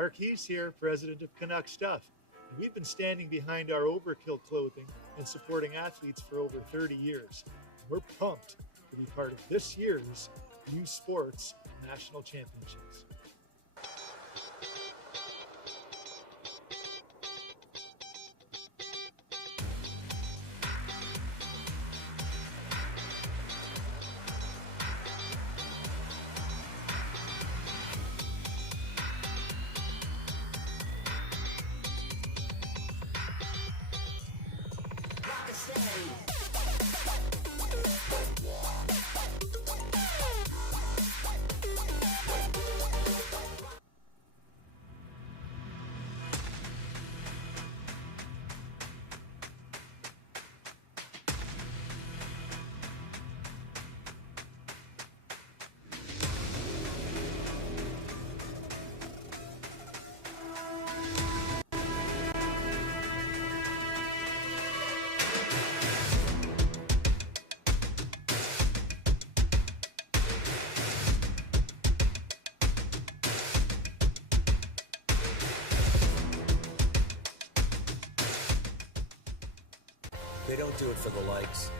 Marquise here, president of Canuck Stuff. And we've been standing behind our Overkill clothing and supporting athletes for over 30 years. And we're pumped to be part of this year's U Sports National Championships. They don't do it for the likes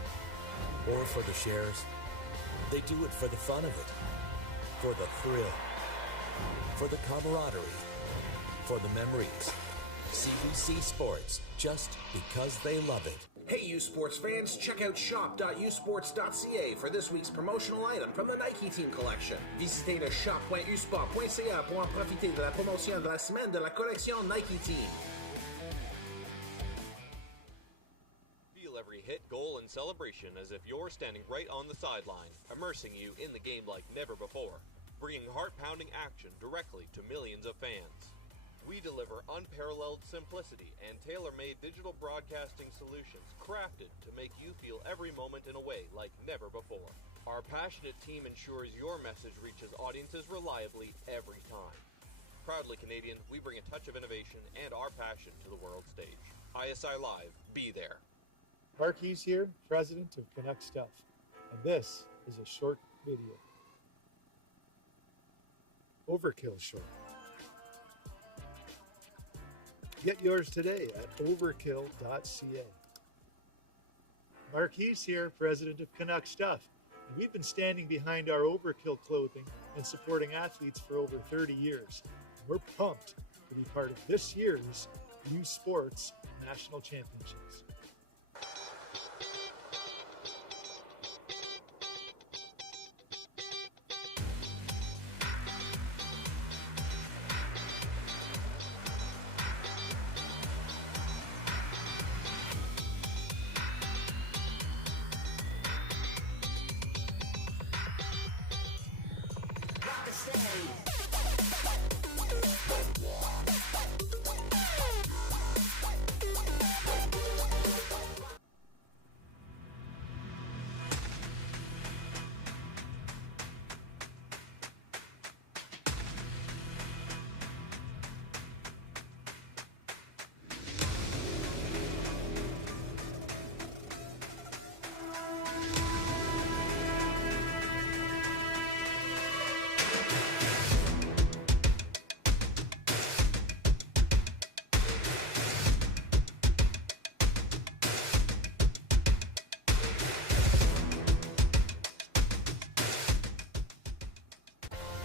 or for the shares. They do it for the fun of it, for the thrill, for the camaraderie, for the memories. CBC Sports, just because they love it. Hey, U Sports fans, check out shop.usports.ca for this week's promotional item from the Nike Team Collection. Visitez le shop.usport.ca pour en profiter de la promotion de la semaine de la collection Nike Team. Every hit, goal, and celebration as if you're standing right on the sideline, immersing you in the game like never before, bringing heart-pounding action directly to millions of fans. We deliver unparalleled simplicity and tailor-made digital broadcasting solutions crafted to make you feel every moment in a way like never before. Our passionate team ensures your message reaches audiences reliably every time. Proudly Canadian, we bring a touch of innovation and our passion to the world stage. ISI Live, be there. Marquise here, president of Canuck Stuff, and this is a short video. Overkill short. Get yours today at overkill.ca. Marquise here, president of Canuck Stuff, and we've been standing behind our Overkill clothing and supporting athletes for over 30 years. And we're pumped to be part of this year's U Sports National Championships.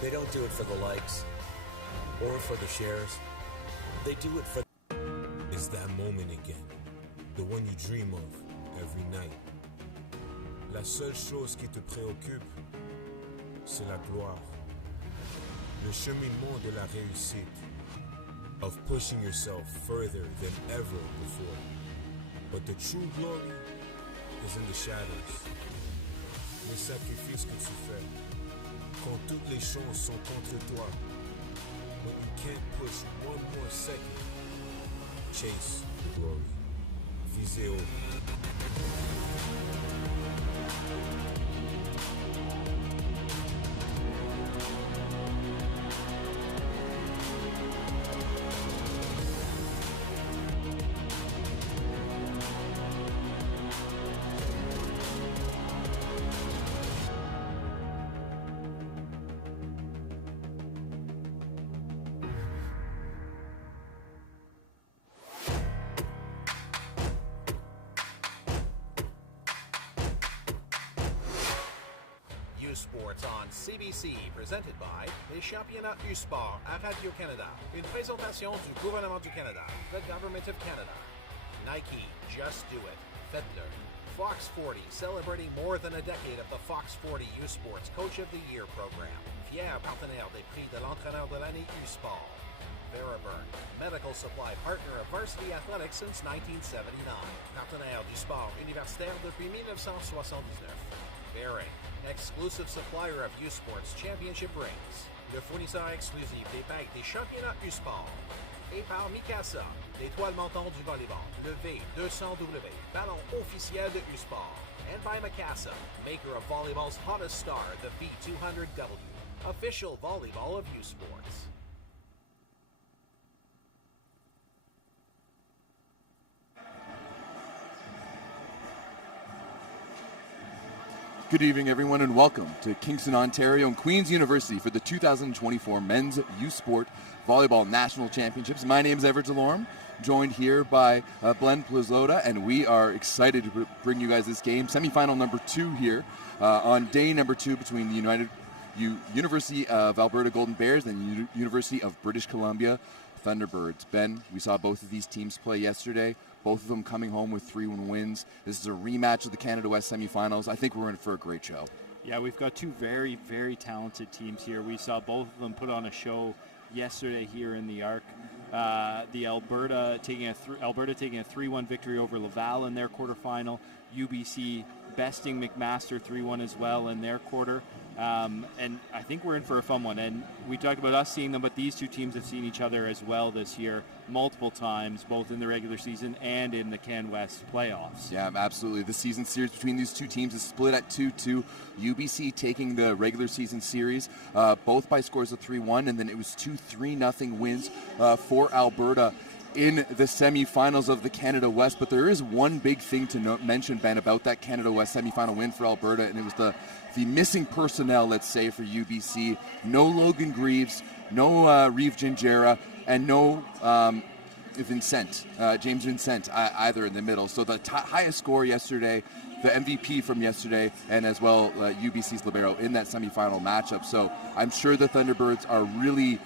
They don't do it for the likes or for the shares. They do it for... It's that moment again, the one you dream of every night. La seule chose qui te préoccupe, c'est la gloire. Le cheminement de la réussite, of pushing yourself further than ever before. But the true glory is in the shadows. Le sacrifice que tu fais, quand toutes les chances sont contre toi. When you can't push one more second, chase the glory. Visez haut. U Sports on CBC, presented by les championnats U Sport à Radio-Canada. Une présentation du gouvernement du Canada, the Government of Canada. Nike, just do it. Faites-le. Fox 40, celebrating more than a decade of the Fox 40 U Sports Coach of the Year program. Fier partenaire des prix de l'entraîneur de l'année U Sport. Veriburn, medical supply partner of varsity athletics since 1979. Partenaire du sport universitaire depuis 1979. Bearing, exclusive supplier of U Sports Championship rings. Le fournisseur exclusif des bagues des championnats U Sport. Et par Mikasa, l'étoile montante du volleyball, le V200W, ballon officiel de U Sport. And by Mikasa, maker of volleyball's hottest star, the V200W, official volleyball of U Sports. Good evening, everyone, and welcome to Kingston, Ontario, and Queen's University for the 2024 Men's U Sport Volleyball National Championships. My name is Everett Delorme, joined here by Glenn Plazota, and we are excited to bring you guys this game. Semifinal number 2 here on day number 2 between the University of Alberta Golden Bears and University of British Columbia Thunderbirds. Ben, we saw both of these teams play yesterday. Both of them coming home with 3-1 wins. This is a rematch of the Canada West semifinals. I think we're in for a great show. Yeah, we've got two very, very talented teams here. We saw both of them put on a show yesterday here in the Arc. The Alberta taking a 3-1 victory over Laval in their quarterfinal. UBC besting McMaster 3-1 as well in their quarter. And I think we're in for a fun one. And we talked about us seeing them, but these two teams have seen each other as well this year multiple times, both in the regular season and in the Can West playoffs. Yeah, absolutely. The season series between these two teams is split at 2-2. UBC taking the regular season series, both by scores of 3-1, and then it was 2-3-0 wins for Alberta in the semifinals of the Canada West. But there is one big thing to mention, Ben, about that Canada West semifinal win for Alberta, and it was the missing personnel, let's say, for UBC. No Logan Greaves, no Reeve Gingera, and no James Vincent either in the middle. So the highest score yesterday, the MVP from yesterday, and as well UBC's libero in that semifinal matchup. So I'm sure the Thunderbirds are really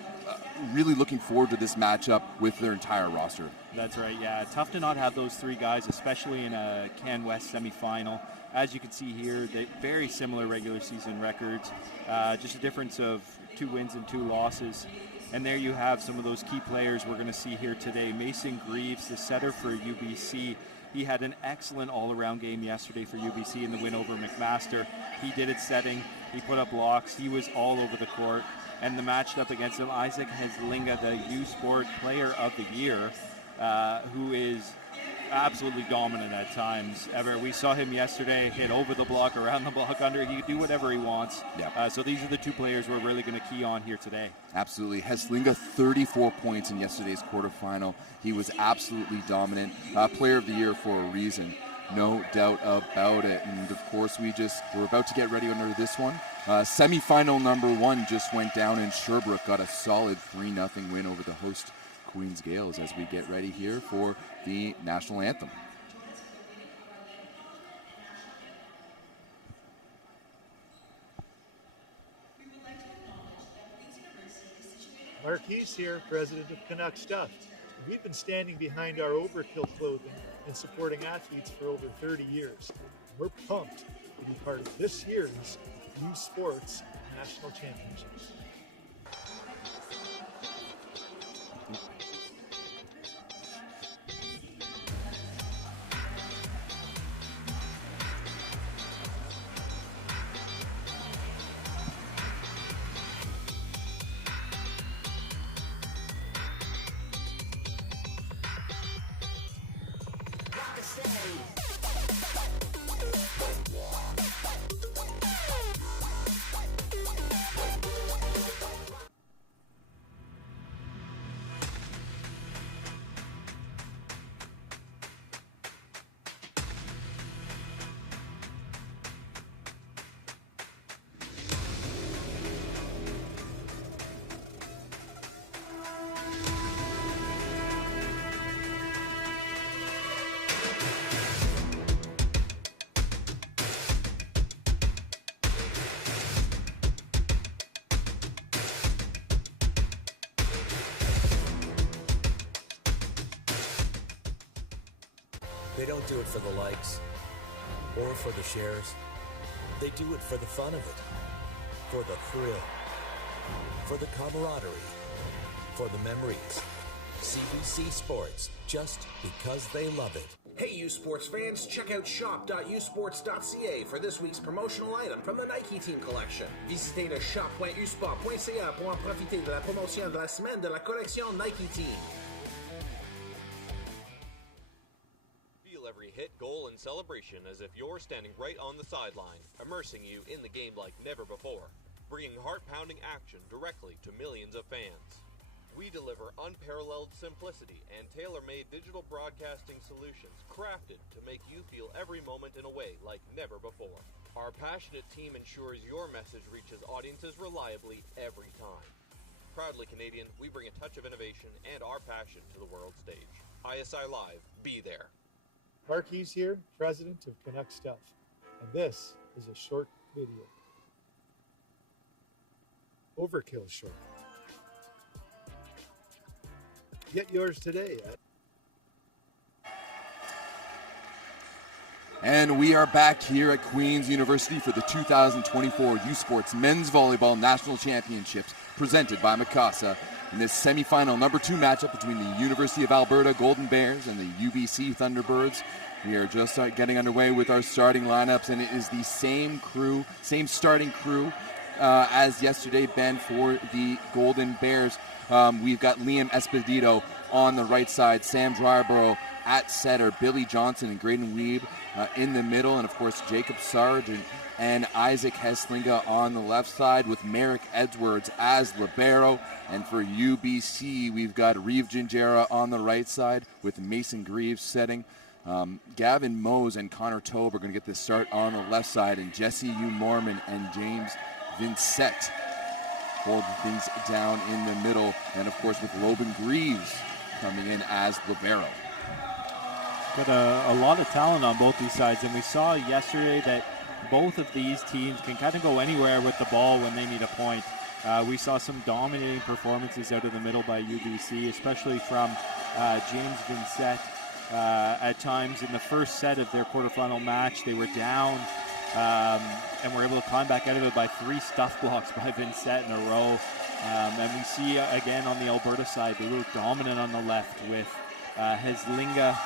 looking forward to this matchup with their entire roster. That's right, yeah. Tough to not have those three guys, especially in a Can West semifinal. As you can see here, they very similar regular season records, just a difference of 2 wins and 2 losses. And there you have some of those key players we're going to see here today. Mason Greaves, the setter for UBC. He had an excellent all-around game yesterday for UBC in the win over McMaster. He did it setting, he put up blocks, he was all over the court. And the matched up against him, Isaac Heslinga, the U Sport Player of the Year, who is absolutely dominant at times. We saw him yesterday hit over the block, around the block, under. He can do whatever he wants. Yep. So these are the two players we're really going to key on here today. Absolutely. Heslinga, 34 points in yesterday's quarterfinal. He was absolutely dominant. Player of the Year for a reason. No doubt about it. And, of course, we're about to get ready under this one. Semifinal number 1 just went down, and Sherbrooke got a solid 3-0 win over the host Queens Gales as we get ready here for the national anthem. Marquise here, president of Canuck Stuff. We've been standing behind our overkill clothing and supporting athletes for over 30 years. We're pumped to be part of this year's U Sports National Championships. They don't do it for the likes or for the shares. They do it for the fun of it, for the thrill, for the camaraderie, for the memories. CBC Sports, just because they love it. Hey, U Sports fans, check out shop.usports.ca for this week's promotional item from the Nike Team Collection. Visitez le shop.usport.ca pour en profiter de la promotion de la semaine de la collection Nike Team. Feel every hit, goal, and celebration as if you're standing right on the sideline, immersing you in the game like never before, bringing heart-pounding action directly to millions of fans. We deliver unparalleled simplicity and tailor-made digital broadcasting solutions crafted to make you feel every moment in a way like never before. Our passionate team ensures your message reaches audiences reliably every time. Proudly Canadian, we bring a touch of innovation and our passion to the world stage. ISI Live, be there. Mark Hughes here, president of Canuck Stuff, and this is a short video. Overkill short. Get yours today. And we are back here at Queen's University for the 2024 U Sports Men's Volleyball National Championships presented by Mikasa in this semifinal number 2 matchup between the University of Alberta Golden Bears and the UBC Thunderbirds. We are just getting underway with our starting lineups, and it is the same starting crew as yesterday, Ben, for the Golden Bears. We've got Liam Esposito on the right side, Sam Dryborough at setter, Billy Johnson and Graydon Weeb in the middle, and of course Jacob Sargent and Isaac Heslinga on the left side with Merrick Edwards as libero. And for UBC, we've got Reeve Gingerra on the right side with Mason Greaves setting. Gavin Mose and Connor Tobe are going to get this start on the left side, and Jesse U. Mormon and James Vincent hold things down in the middle, and of course with Logan Greaves coming in as libero. Got a lot of talent on both these sides, and we saw yesterday that both of these teams can kind of go anywhere with the ball when they need a point. We saw some dominating performances out of the middle by UBC, especially from James Vincent. At times in the first set of their quarterfinal match, they were down and were able to climb back out of it by 3 stuff blocks by Vincent in a row. And we see again on the Alberta side, they were dominant on the left with Heslinga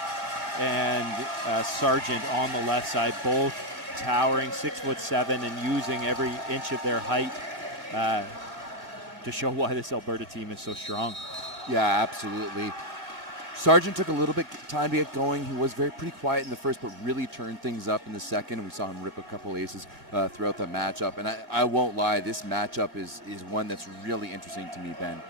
and Sargent on the left side, both towering 6'7" and using every inch of their height to show why this Alberta team is so strong. Yeah, absolutely. Sargent took a little bit time to get going. He was pretty quiet in the first, but really turned things up in the second. We saw him rip a couple aces throughout the matchup. And I won't lie, this matchup is one that's really interesting to me, Ben.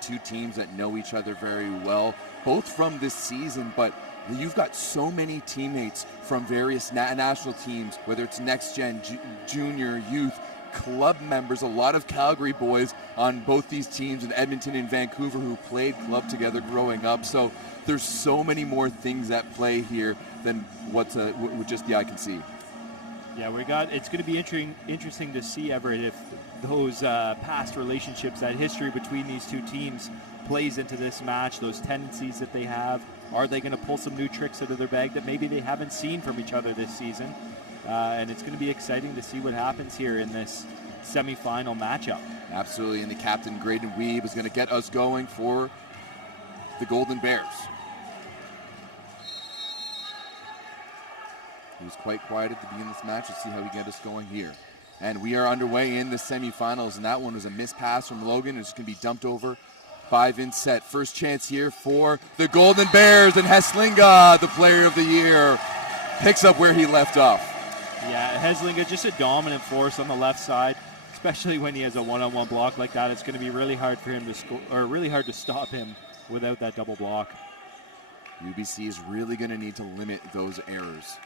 2 teams that know each other very well, both from this season, but you've got so many teammates from various national teams, whether it's next gen, junior, youth, club members, a lot of Calgary boys on both these teams in Edmonton and Vancouver who played club together growing up. So there's so many more things at play here than what just the eye can see. Yeah, it's going to be interesting to see, Everett, if those past relationships, that history between these 2 teams plays into this match, those tendencies that they have. Are they going to pull some new tricks out of their bag that maybe they haven't seen from each other this season? And it's going to be exciting to see what happens here in this semifinal matchup. Absolutely, and the captain, Graydon Weeb, is going to get us going for the Golden Bears. He was quite quiet at the beginning of this match. Let's see how we get us going here. And we are underway in the semifinals, and that one was a missed pass from Logan. It's going to be dumped over by Vincent. First chance here for the Golden Bears, and Heslinga, the player of the year, picks up where he left off. Yeah, Heslinga, just a dominant force on the left side, especially when he has a one-on-one block like that. It's going to be really hard for him to score, or really hard to stop him without that double block. UBC is really going to need to limit those errors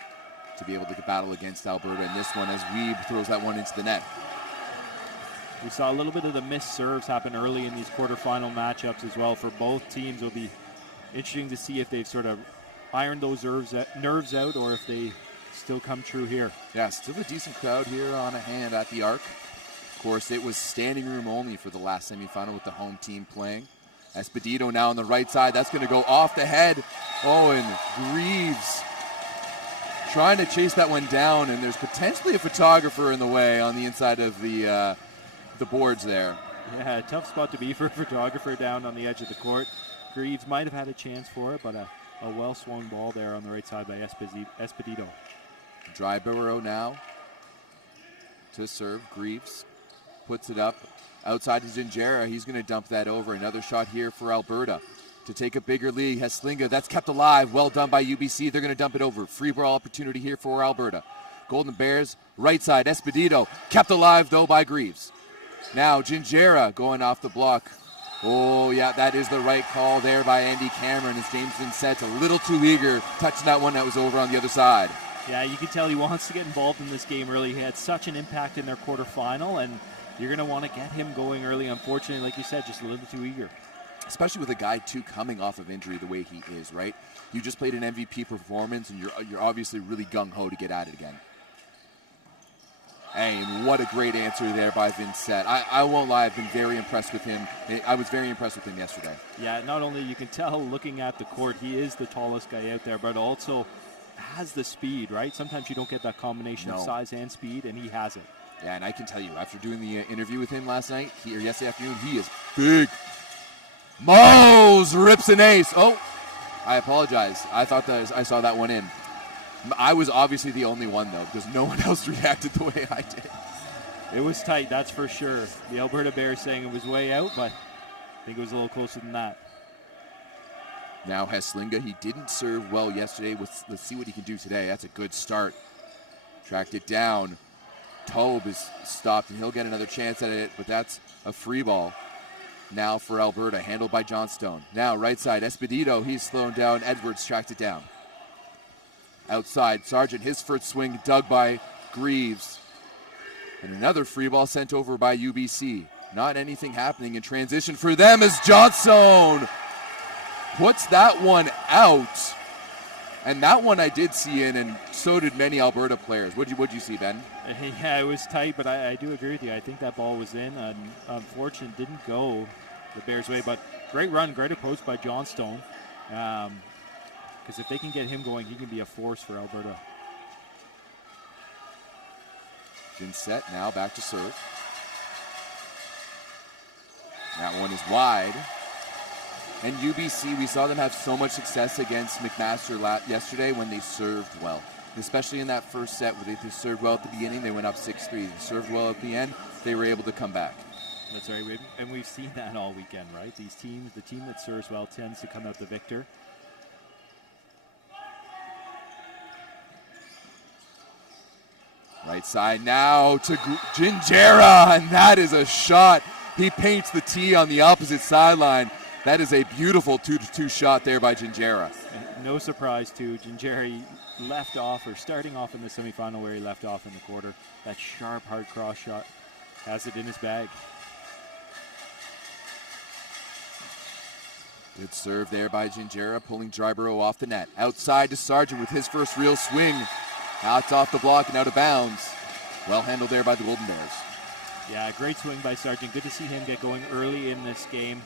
to be able to battle against Alberta in this one as Weeb throws that one into the net. We saw a little bit of the missed serves happen early in these quarterfinal matchups as well for both teams. It'll be interesting to see if they've sort of ironed those nerves out or if they still come true here. Yeah, still a decent crowd here on hand at the Arc. Of course, it was standing room only for the last semifinal with the home team playing. Esposito now on the right side. That's going to go off the head Oh, and Greaves trying to chase that one down, and there's potentially a photographer in the way on the inside of the boards there. Yeah, tough spot to be for a photographer down on the edge of the court. Greaves might have had a chance for it, but a well-swung ball there on the right side by Espedito. Dryborough now to serve. Greaves puts it up outside to Zinjera. He's going to dump that over. Another shot here for Alberta to take a bigger lead. Heslinga, that's kept alive. Well done by UBC. They're going to dump it over. Free ball opportunity here for Alberta. Golden Bears, right side, Espedito. Kept alive, though, by Greaves. Now Zinjera going off the block. Oh, yeah, that is the right call there by Andy Cameron as James Vincent a little too eager touching that one that was over on the other side. Yeah, you can tell he wants to get involved in this game early. He had such an impact in their quarterfinal, and you're going to want to get him going early. Unfortunately, like you said, just a little too eager. Especially with a guy, too, coming off of injury the way he is, right? You just played an MVP performance, and you're obviously really gung-ho to get at it again. Hey, and what a great answer there by Vincent. I won't lie, I've been very impressed with him. I was very impressed with him yesterday. Yeah, not only you can tell looking at the court, he is the tallest guy out there, but also has the speed, right? Sometimes you don't get that combination of size and speed, and he has it. Yeah, and I can tell you, after doing the interview with him last night, or yesterday afternoon, he is big. Mose rips an ace. Oh, I apologize. I thought that I saw that one in. I was obviously the only one, though, because no one else reacted the way I did. It was tight, that's for sure. The Alberta Bears saying it was way out, but I think it was a little closer than that. Now Heslinga, he didn't serve well yesterday. Let's see what he can do today. That's a good start. Tracked it down. Tobe is stopped, and he'll get another chance at it, but that's a free ball. Now for Alberta, handled by Johnstone. Now right side, Espedito, he's slowed down. Edwards tracked it down. Outside, Sargent, his first swing dug by Greaves. And another free ball sent over by UBC. Not anything happening in transition for them as Johnstone puts that one out. And that one I did see in, and so did many Alberta players. What'd you see, Ben? Yeah, it was tight, but I do agree with you. I think that ball was in. Unfortunately, didn't go the Bears' way, but great run, great approach by Johnstone. Because if they can get him going, he can be a force for Alberta. Vincent now back to serve. That one is wide. And UBC, we saw them have so much success against McMaster yesterday when they served well. Especially in that first set where they served well at the beginning, they went up 6-3. They served well at the end, they were able to come back. That's right, and we've seen that all weekend, right? These teams, the team that serves well tends to come out the victor. Right side now to Zinjera, and that is a shot. He paints the tee on the opposite sideline. That is a beautiful 2-2 shot there by Zinjera. No surprise, too. Zinjera left off, or starting off in the semifinal where he left off in the quarter. That sharp, hard cross shot has it in his bag. Good serve there by Zinjera, pulling Dryborough off the net. Outside to Sargent with his first real swing. Out off the block and out of bounds. Well handled there by the Golden Bears. Yeah, great swing by Sargent. Good to see him get going early in this game.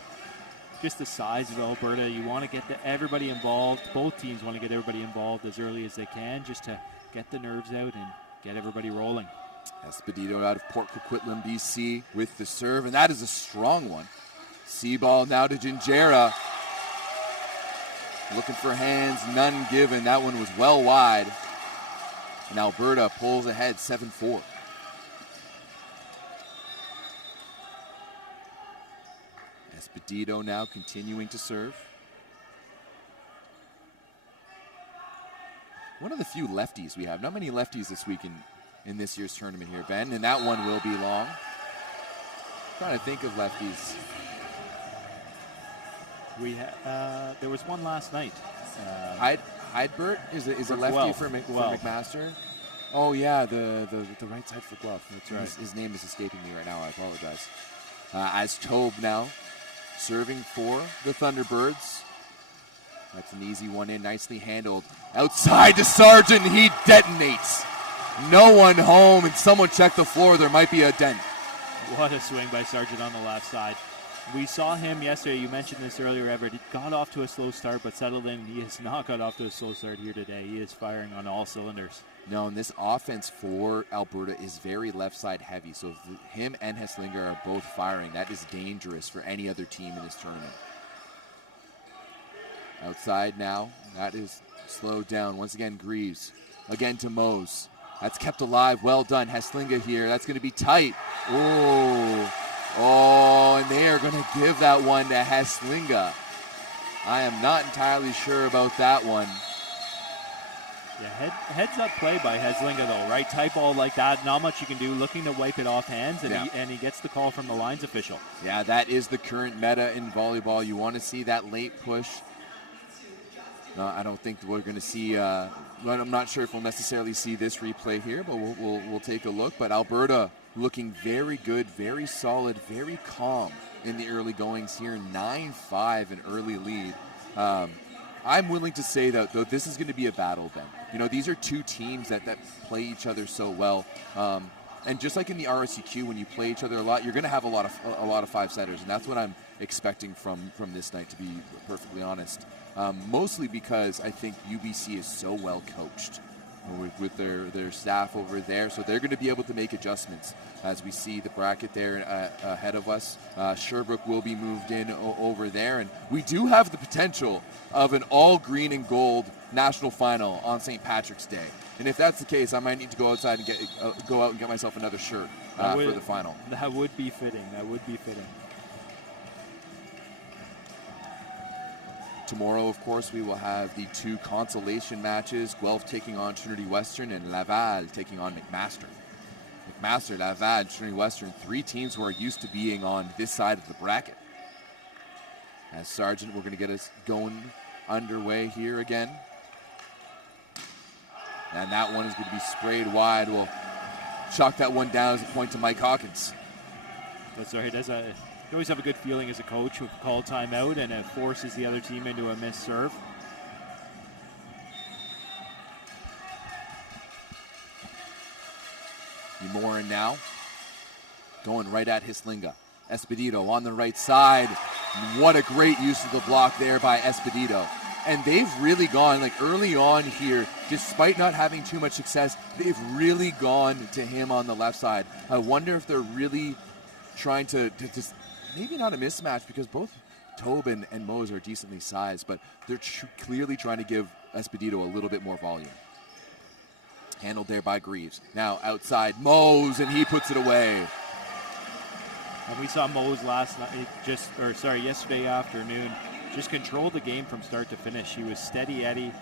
Just the size of Alberta, you want to get everybody involved. Both teams want to get everybody involved as early as they can just to get the nerves out and get everybody rolling. Espedito out of Port Coquitlam, BC with the serve, and that is a strong one. C-ball now to Zinjera. Looking for hands, none given. That one was well wide. And Alberta pulls ahead 7-4. Espedito now continuing to serve. One of the few lefties we have. Not many lefties this week in this year's tournament here, Ben. And that one will be long. Trying to think of lefties. There was one last night. Heidbert is a lefty for McMaster. Oh yeah, the right side for Guelph. That's right. His name is escaping me right now. I apologize. As Tobe now serving for the Thunderbirds. That's an easy one in, nicely handled. Outside to Sargent, he detonates. No one home, and someone check the floor. There might be a dent. What a swing by Sargent on the left side. We saw him yesterday. You mentioned this earlier, Everett. He got off to a slow start, but settled in. He has not got off to a slow start here today. He is firing on all cylinders. No, and this offense for Alberta is very left side heavy. So if him and Hesslinger are both firing, that is dangerous for any other team in this tournament. Outside now, that is slowed down. Once again, Greaves. Again to Mose. That's kept alive. Well done. Hesslinger here. That's going to be tight. Oh, and they are going to give that one to Hesslinger. I am not entirely sure about that one. Yeah, heads up play by Hesslinger though, right? Tight ball like that, not much you can do. Looking to wipe it off hands, and he gets the call from the lines official. Yeah, that is the current meta in volleyball. You want to see that late push. No, I don't think we're going to see. I'm not sure if we'll necessarily see this replay here, but we'll take a look. But Alberta looking very good, very solid, very calm in the early goings here. 9-5 an early lead. I'm willing to say that though this is going to be a battle, Ben. You know, these are two teams that play each other so well. And just like in the RSEQ, when you play each other a lot, you're going to have a lot of five-setters, and that's what I'm expecting from this night, to be perfectly honest. Mostly because I think UBC is so well coached with their staff over there, so they're going to be able to make adjustments. As we see the bracket there ahead of us, Sherbrooke will be moved in over there, and we do have the potential of an all green and gold national final on St. Patrick's Day. And if that's the case, I might need to go outside and go out and get myself another shirt for the final. That would be fitting. Tomorrow, of course, we will have the two consolation matches, Guelph taking on Trinity Western and Laval taking on McMaster. McMaster, Laval, Trinity Western, three teams who are used to being on this side of the bracket. As Sargent, we're going to get us going underway here again. And that one is going to be sprayed wide. We'll chalk that one down as a point to Mike Hawkins. That's right. You always have a good feeling as a coach with call timeout, and it forces the other team into a missed serve. Morin now going right at Hesslinger. Esposito on the right side. What a great use of the block there by Esposito. And they've really gone, like early on here, despite not having too much success, they've really gone to him on the left side. I wonder if they're really trying to just, maybe not a mismatch, because both Tobin and Mose are decently sized, but they're clearly trying to give Esposito a little bit more volume. Handled there by Greaves. Now outside, Mose, and he puts it away. And we saw Mose yesterday afternoon, just controlled the game from start to finish. He was steady Eddie.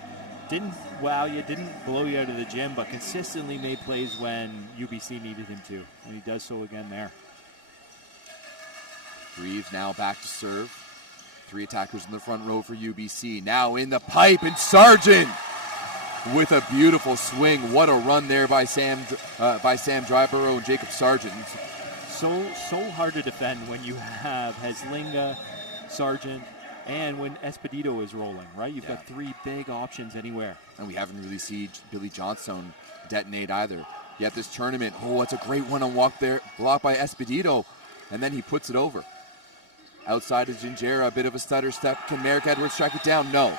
Didn't wow you, didn't blow you out of the gym, but consistently made plays when UBC needed him to. And he does so again there. Greaves now back to serve. Three attackers in the front row for UBC. Now in the pipe, and Sargent with a beautiful swing. What a run there by Sam Dryborough and Jacob Sargent. So hard to defend when you have Hesslinger, Sargent, and when Esposito is rolling, right? You've got three big options anywhere. And we haven't really seen Billy Johnstone detonate either. Yet this tournament, it's a great one-on walk there, blocked by Esposito, and then he puts it over. Outside is Gingera, a bit of a stutter step. Can Merrick Edwards track it down? No.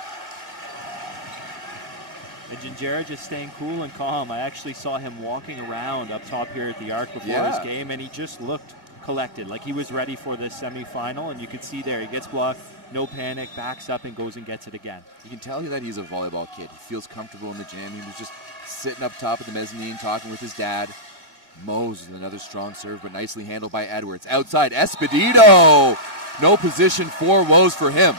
And Gingera just staying cool and calm. I actually saw him walking around up top here at the arc before his game, and he just looked collected, like he was ready for this semifinal, and you could see there, he gets blocked, no panic, backs up and goes and gets it again. You can tell that he's a volleyball kid. He feels comfortable in the gym. He was just sitting up top of the mezzanine talking with his dad. Mose with another strong serve, but nicely handled by Edwards. Outside, Esposito! No position for woes for him.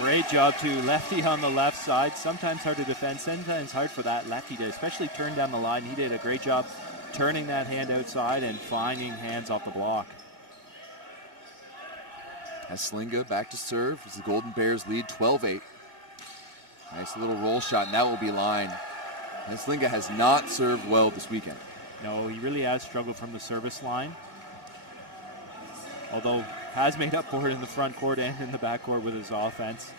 Great job, too. Lefty on the left side. Sometimes hard to defend, sometimes hard for that lefty to especially turn down the line. He did a great job turning that hand outside and finding hands off the block. Hesslinger back to serve as the Golden Bears lead 12-8. Nice little roll shot, and that will be line. Hesslinger has not served well this weekend. No, he really has struggled from the service line. Although has made up for it in the front court and in the back court with his offense.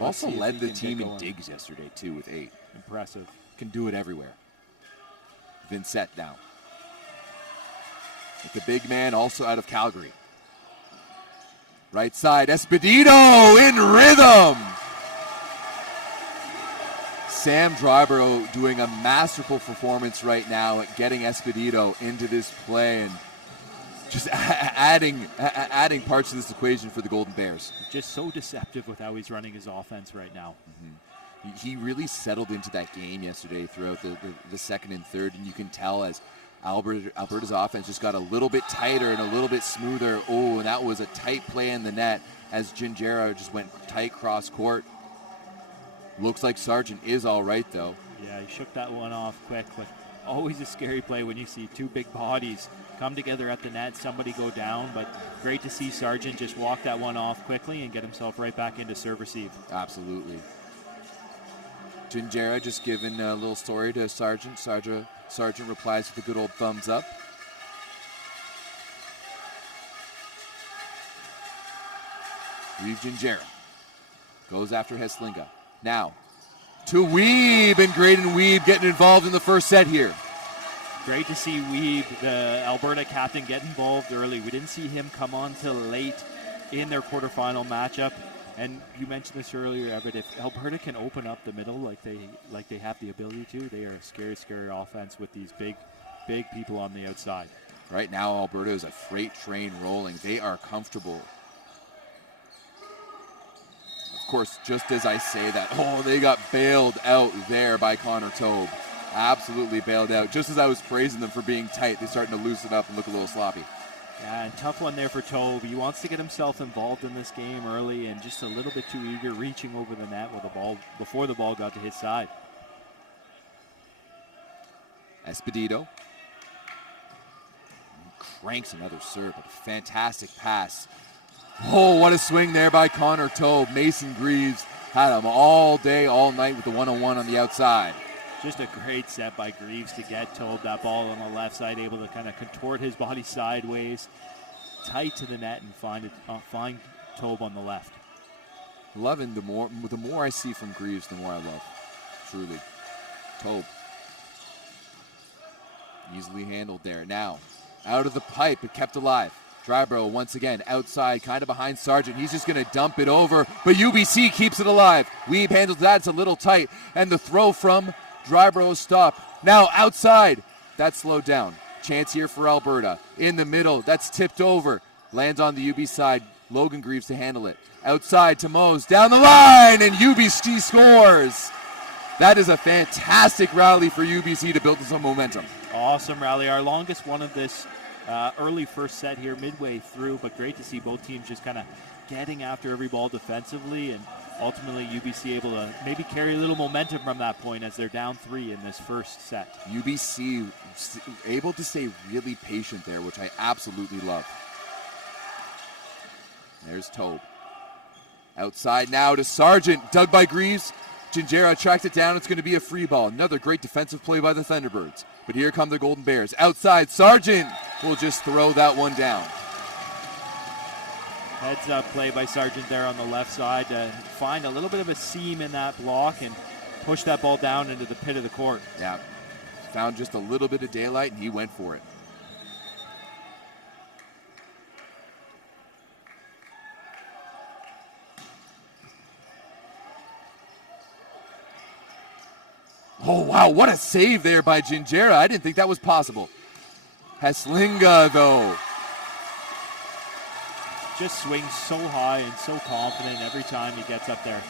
Also led the team in digs yesterday, too, with 8. Impressive. Can do it everywhere. Vincent down. With the big man also out of Calgary. Right side, Esposito in rhythm. Sam Dryborough doing a masterful performance right now at getting Esposito into this play and just adding parts to this equation for the Golden Bears. Just so deceptive with how he's running his offense right now. He really settled into that game yesterday throughout the second and third, and you can tell as Alberta's offense just got a little bit tighter and a little bit smoother. Oh, and that was a tight play in the net as Gingera just went tight cross court. Looks like Sargent is all right, though. Yeah, he shook that one off quick, but always a scary play when you see two big bodies come together at the net, somebody go down, but great to see Sargent just walk that one off quickly and get himself right back into serve receive. Absolutely. Gingera just giving a little story to Sargent. Sargent replies with a good old thumbs up. Reeve Gingera goes after Heslinga. Now to Weeb, and Graydon Weeb getting involved in the first set here. Great to see Weeb, the Alberta captain, get involved early. We didn't see him come on till late in their quarterfinal matchup. And you mentioned this earlier, Everett, if Alberta can open up the middle like they have the ability to, they are a scary, scary offense with these big people on the outside. Right now, Alberta is a freight train rolling. They are comfortable. Of course, just as I say that, they got bailed out there by Connor Tobe. Absolutely bailed out. Just as I was praising them for being tight, they're starting to loosen up and look a little sloppy. Yeah, and tough one there for Tobe. He wants to get himself involved in this game early and just a little bit too eager, reaching over the net with the ball before the ball got to his side. Esposito cranks another serve, but a fantastic pass. Oh, what a swing there by Connor Tobe. Mason Greaves had him all day, all night with the one-on-one on the outside. Just a great set by Greaves to get Tobe that ball on the left side, able to kind of contort his body sideways, tight to the net, and find Tobe on the left. Loving the more I see from Greaves, the more I love. Truly. Tobe. Easily handled there. Now, out of the pipe, but kept alive. Dryborough once again outside, kind of behind Sargent. He's just going to dump it over, but UBC keeps it alive. Weeb handles that. It's a little tight, and the throw from Dryborough stop. Now outside. That's slowed down. Chance here for Alberta. In the middle. That's tipped over. Lands on the UB side. Logan Greaves to handle it. Outside to Mose. Down the line, and UBC scores. That is a fantastic rally for UBC to build some momentum. Awesome rally. Our longest one of this early first set here, midway through, but great to see both teams just kind of getting after every ball defensively, and ultimately UBC able to maybe carry a little momentum from that point as they're down 3 in this first set. UBC able to stay really patient there, which I absolutely love. There's Tobe. Outside now to Sargent, dug by Greaves. Gingera tracked it down. It's going to be a free ball. Another great defensive play by the Thunderbirds. But here come the Golden Bears. Outside, Sargent will just throw that one down. Heads up play by Sargent there on the left side to find a little bit of a seam in that block and push that ball down into the pit of the court. Yeah, found just a little bit of daylight and he went for it. Oh, wow, what a save there by Gingera. I didn't think that was possible. Heslinga, though. Just swings so high and so confident every time he gets up there.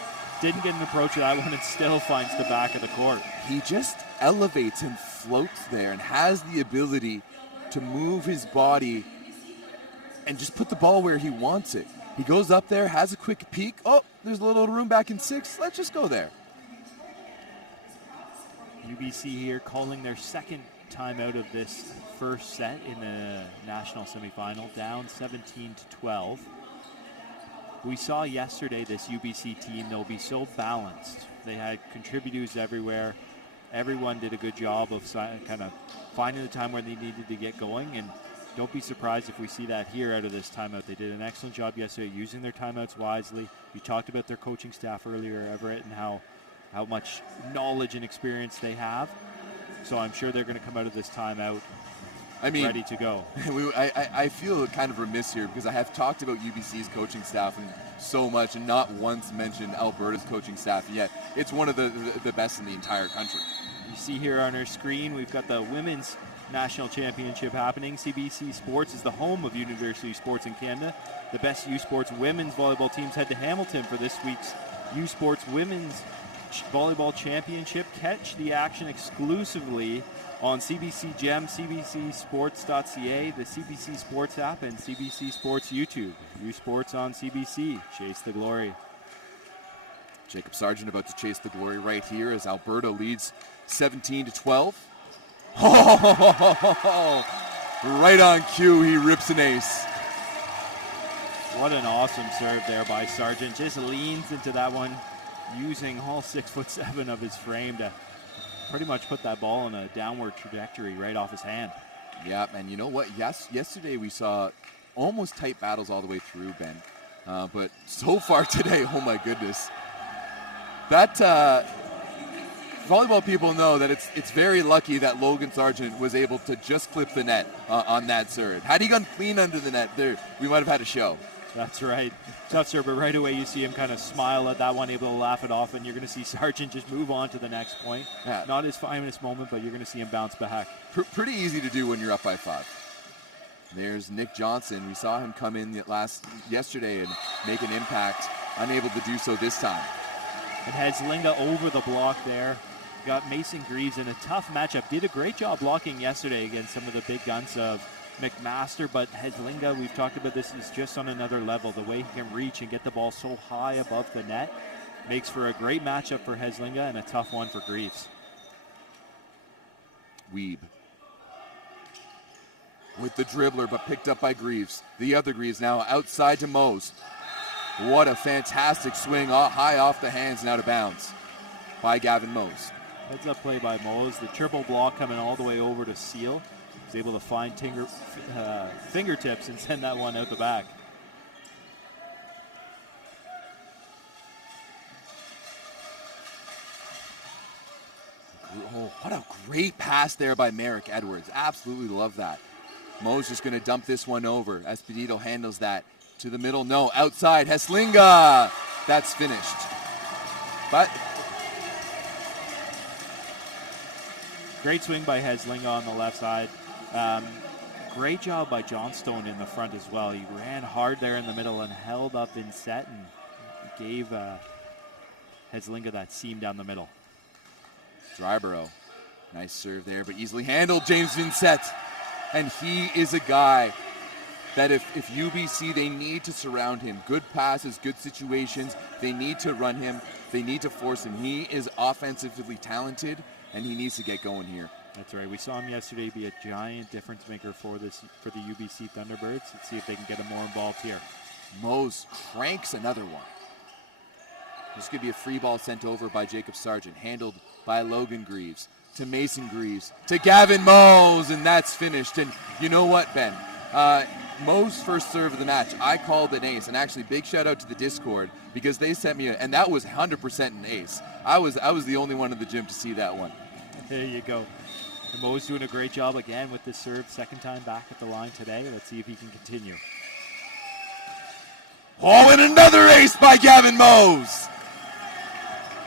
Didn't get an approach to that one and still finds the back of the court. He just elevates and floats there and has the ability to move his body and just put the ball where he wants it. He goes up there, has a quick peek. Oh, there's a little room back in 6. Let's just go there. UBC here calling their second timeout of this first set in the national semifinal, down 17-12. We saw yesterday this UBC team, they'll be so balanced. They had contributors everywhere. Everyone did a good job of kind of finding the time where they needed to get going, and don't be surprised if we see that here out of this timeout. They did an excellent job yesterday using their timeouts wisely. We talked about their coaching staff earlier, Everett, and how much knowledge and experience they have. So I'm sure they're going to come out of this timeout I mean, ready to go. I feel kind of remiss here because I have talked about UBC's coaching staff and so much and not once mentioned Alberta's coaching staff, and yet it's one of the best in the entire country. You see here on our screen, we've got the Women's National Championship happening. CBC Sports is the home of university sports in Canada. The best U Sports women's volleyball teams head to Hamilton for this week's U Sports Women's Volleyball Championship. Catch the action exclusively on CBC Gem, CBCSports.ca, the CBC Sports app, and CBC Sports YouTube. U Sports on CBC. Chase the glory. Jacob Sargent about to chase the glory right here as Alberta leads 17-12. Oh, right on cue, he rips an ace. What an awesome serve there by Sargent. Just leans into that one, using all 6'7" of his frame to pretty much put that ball in a downward trajectory right off his hand. Yeah, and you know what? Yesterday we saw almost tight battles all the way through, Ben. But so far today, oh my goodness. That volleyball people know that it's very lucky that Logan Sargent was able to just clip the net on that serve. Had he gone clean under the net, there we might have had a show. That's right. Tough serve, but right away you see him kind of smile at that one, able to laugh it off, and you're going to see Sargent just move on to the next point. Yeah. Not his finest moment, but you're going to see him bounce back. Pretty easy to do when you're up by 5. There's Nick Johnson. We saw him come in yesterday and make an impact. Unable to do so this time. And Heslinga over the block there. Got Mason Greaves in a tough matchup. Did a great job blocking yesterday against some of the big guns of McMaster, but Heslinga, we've talked about this, is just on another level. The way he can reach and get the ball so high above the net makes for a great matchup for Heslinga and a tough one for Greaves. Weeb with the dribbler, but picked up by Greaves. The other Greaves now outside to Mose. What a fantastic swing, high off the hands and out of bounds by Gavin Mose. Heads up play by Mose. The triple block coming all the way over to Seal. He's able to find fingertips and send that one out the back. Oh, what a great pass there by Merrick Edwards. Absolutely love that. Mo's just going to dump this one over. Esposito handles that to the middle. No, outside. Heslinga. That's finished. But great swing by Heslinga on the left side. Great job by Johnstone in the front as well. He ran hard there in the middle and held up in set and gave Heslinga that seam down the middle. Dryborough, nice serve there, but easily handled. James Vincent, and he is a guy that if UBC, they need to surround him. Good passes, good situations. They need to run him. They need to force him. He is offensively talented, and he needs to get going here. That's right. We saw him yesterday be a giant difference maker for the UBC Thunderbirds. Let's see if they can get him more involved here. Mose cranks another one. This could be a free ball sent over by Jacob Sargent, handled by Logan Greaves, to Mason Greaves, to Gavin Mose, and that's finished. And you know what, Ben? Mo's first serve of the match, I called an ace, and actually big shout out to the Discord because they sent me and that was 100% an ace. I was the only one in the gym to see that one. There you go. And Mo's doing a great job again with this serve, second time back at the line today. Let's see if he can continue. Oh, and another ace by Gavin Mose.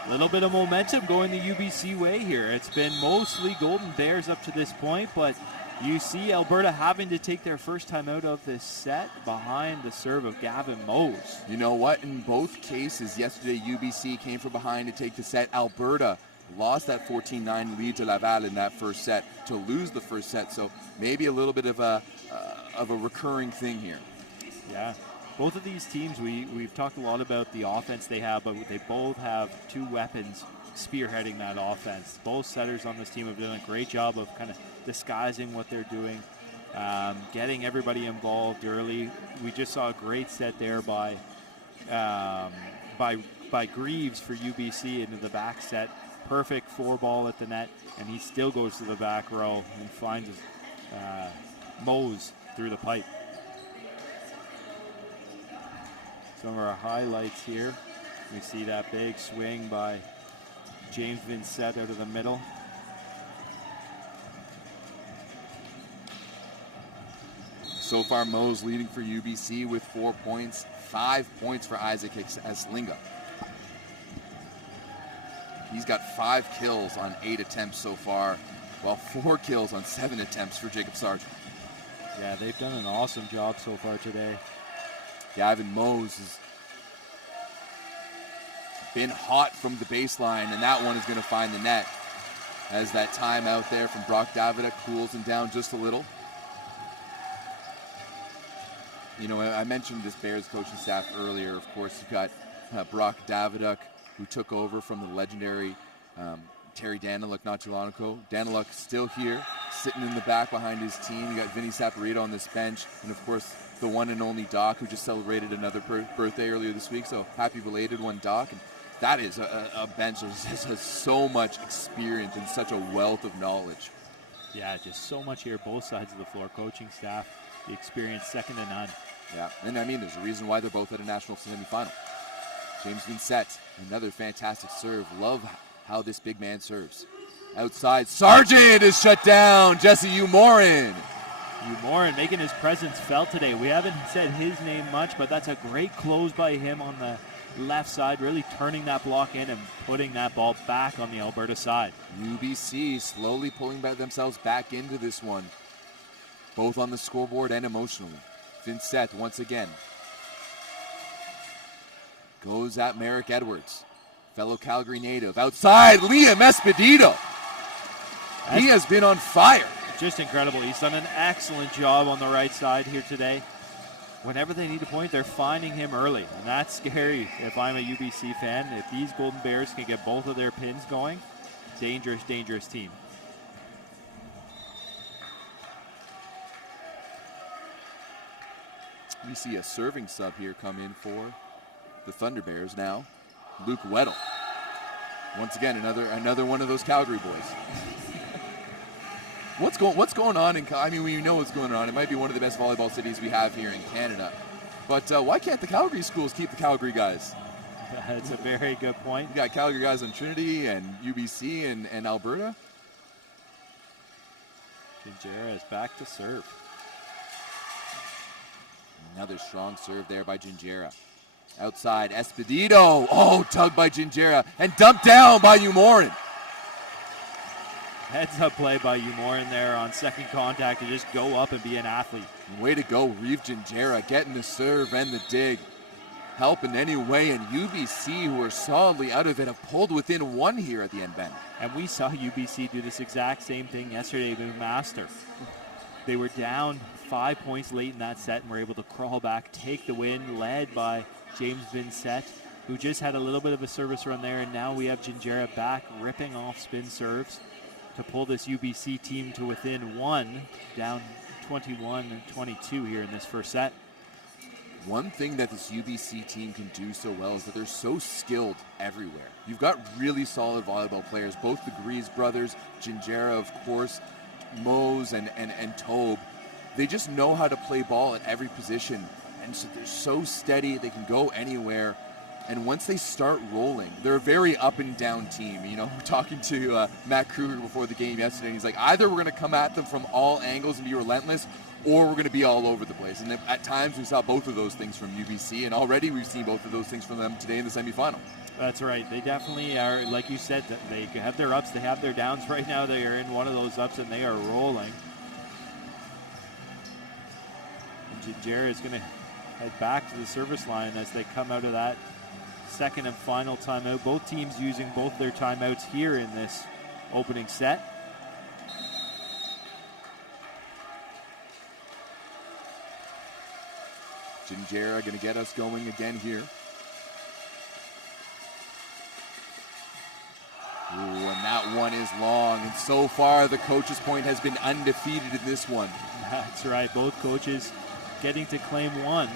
A little bit of momentum going the UBC way here. It's been mostly Golden Bears up to this point, but you see Alberta having to take their first time out of this set behind the serve of Gavin Mose. You know what? In both cases, yesterday UBC came from behind to take the set. Alberta lost that 14-9 lead to Laval in that first set to lose the first set. So maybe a little bit of a recurring thing here. Yeah. Both of these teams, we've talked a lot about the offense they have, but they both have two weapons spearheading that offense. Both setters on this team have done a great job of kind of disguising what they're doing, getting everybody involved early. We just saw a great set there by Greaves for UBC into the back set. Perfect 4-ball at the net, and he still goes to the back row and finds Mose through the pipe. Some of our highlights here. We see that big swing by James Vincent out of the middle. So far, Mo's leading for UBC with 4 points, 5 points for Isaac Eslinga. He's got 5 kills on 8 attempts so far, while 4 kills on 7 attempts for Jacob Sargent. Yeah, they've done an awesome job so far today. Gavin Mose has been hot from the baseline, and that one is going to find the net as that time out there from Brock Davidoff cools him down just a little. You know, I mentioned this Bears coaching staff earlier. Of course, you've got Brock Davidoff, who took over from the legendary Terry Daniluk not too long ago. Daniluk still here, sitting in the back behind his team. You got Vinny Saporito on this bench, and of course, the one and only Doc, who just celebrated another birthday earlier this week. So happy belated one, Doc. And that is a bench that just has so much experience and such a wealth of knowledge. Yeah, just so much here, both sides of the floor. Coaching staff, the experience second to none. Yeah, and I mean, there's a reason why they're both at a national semifinal. James Vincent, another fantastic serve. Love how this big man serves. Outside, Sargent is shut down. Jesse Umorin. Umorin making his presence felt today. We haven't said his name much, but that's a great close by him on the left side, really turning that block in and putting that ball back on the Alberta side. UBC slowly pulling themselves back into this one, both on the scoreboard and emotionally. Vincent once again goes at Merrick Edwards, fellow Calgary native. Outside, Liam Esposito. He has been on fire. Just incredible. He's done an excellent job on the right side here today. Whenever they need a point, they're finding him early, and that's scary if I'm a UBC fan. If these Golden Bears can get both of their pins going, dangerous, dangerous team. We see a serving sub here come in for the Thunder Bears now. Luke Weddle. Once again, another one of those Calgary boys. What's going on in? I mean, we know what's going on. It might be one of the best volleyball cities we have here in Canada, but why can't the Calgary schools keep the Calgary guys? That's a very good point. You got Calgary guys on Trinity and UBC and Alberta. Gingera is back to serve. Another strong serve there by Gingera. Outside, Esposito. Oh, tugged by Gingera and dumped down by Umorin. Heads up play by Umorin there on second contact to just go up and be an athlete. Way to go, Reeve Gingera, getting the serve and the dig. Helping any way, and UBC, who are solidly out of it, have pulled within one here at the end, Ben. And we saw UBC do this exact same thing yesterday with Master. They were down 5 points late in that set and were able to crawl back, take the win, led by James Vincent, who just had a little bit of a service run there, and now we have Gingera back ripping off spin serves to pull this UBC team to within one, down 21-22 here in this first set. One thing that this UBC team can do so well is that they're so skilled everywhere. You've got really solid volleyball players, both the Grease brothers, Gingera, of course, Mose and Tobe. They just know how to play ball at every position, and so they're so steady, they can go anywhere. And once they start rolling, they're a very up and down team. You know, we're talking to Matt Kruger before the game yesterday, and he's like, either we're going to come at them from all angles and be relentless, or we're going to be all over the place. And at times we saw both of those things from UBC, and already we've seen both of those things from them today in the semifinal. That's right. They definitely are, like you said, they have their ups, they have their downs. Right now they are in one of those ups, and they are rolling. And Gingera is going to head back to the service line as they come out of that second and final timeout. Both teams using both their timeouts here in this opening set. Gingera going to get us going again here. Ooh, and that one is long. And so far, the coach's point has been undefeated in this one. That's right. Both coaches getting to claim one.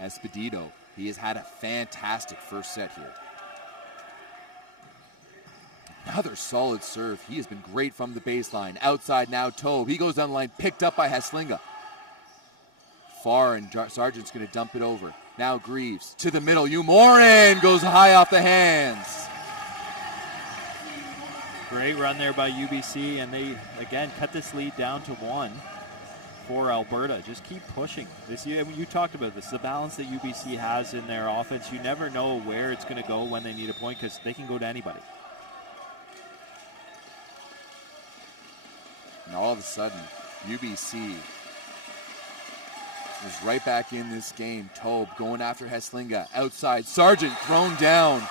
Esposito, he has had a fantastic first set here. Another solid serve. He has been great from the baseline. Outside now, Tobe. He goes down the line, picked up by Eslinga. Far, and Sargent's going to dump it over. Now Greaves to the middle. Umorin goes high off the hands. Great run there by UBC, and they, again, cut this lead down to 1 for Alberta. Just keep pushing. You talked about this, the balance that UBC has in their offense. You never know where it's going to go when they need a point because they can go to anybody. And all of a sudden, UBC is right back in this game. Tobe going after Heslinga. Outside, Sargent thrown down.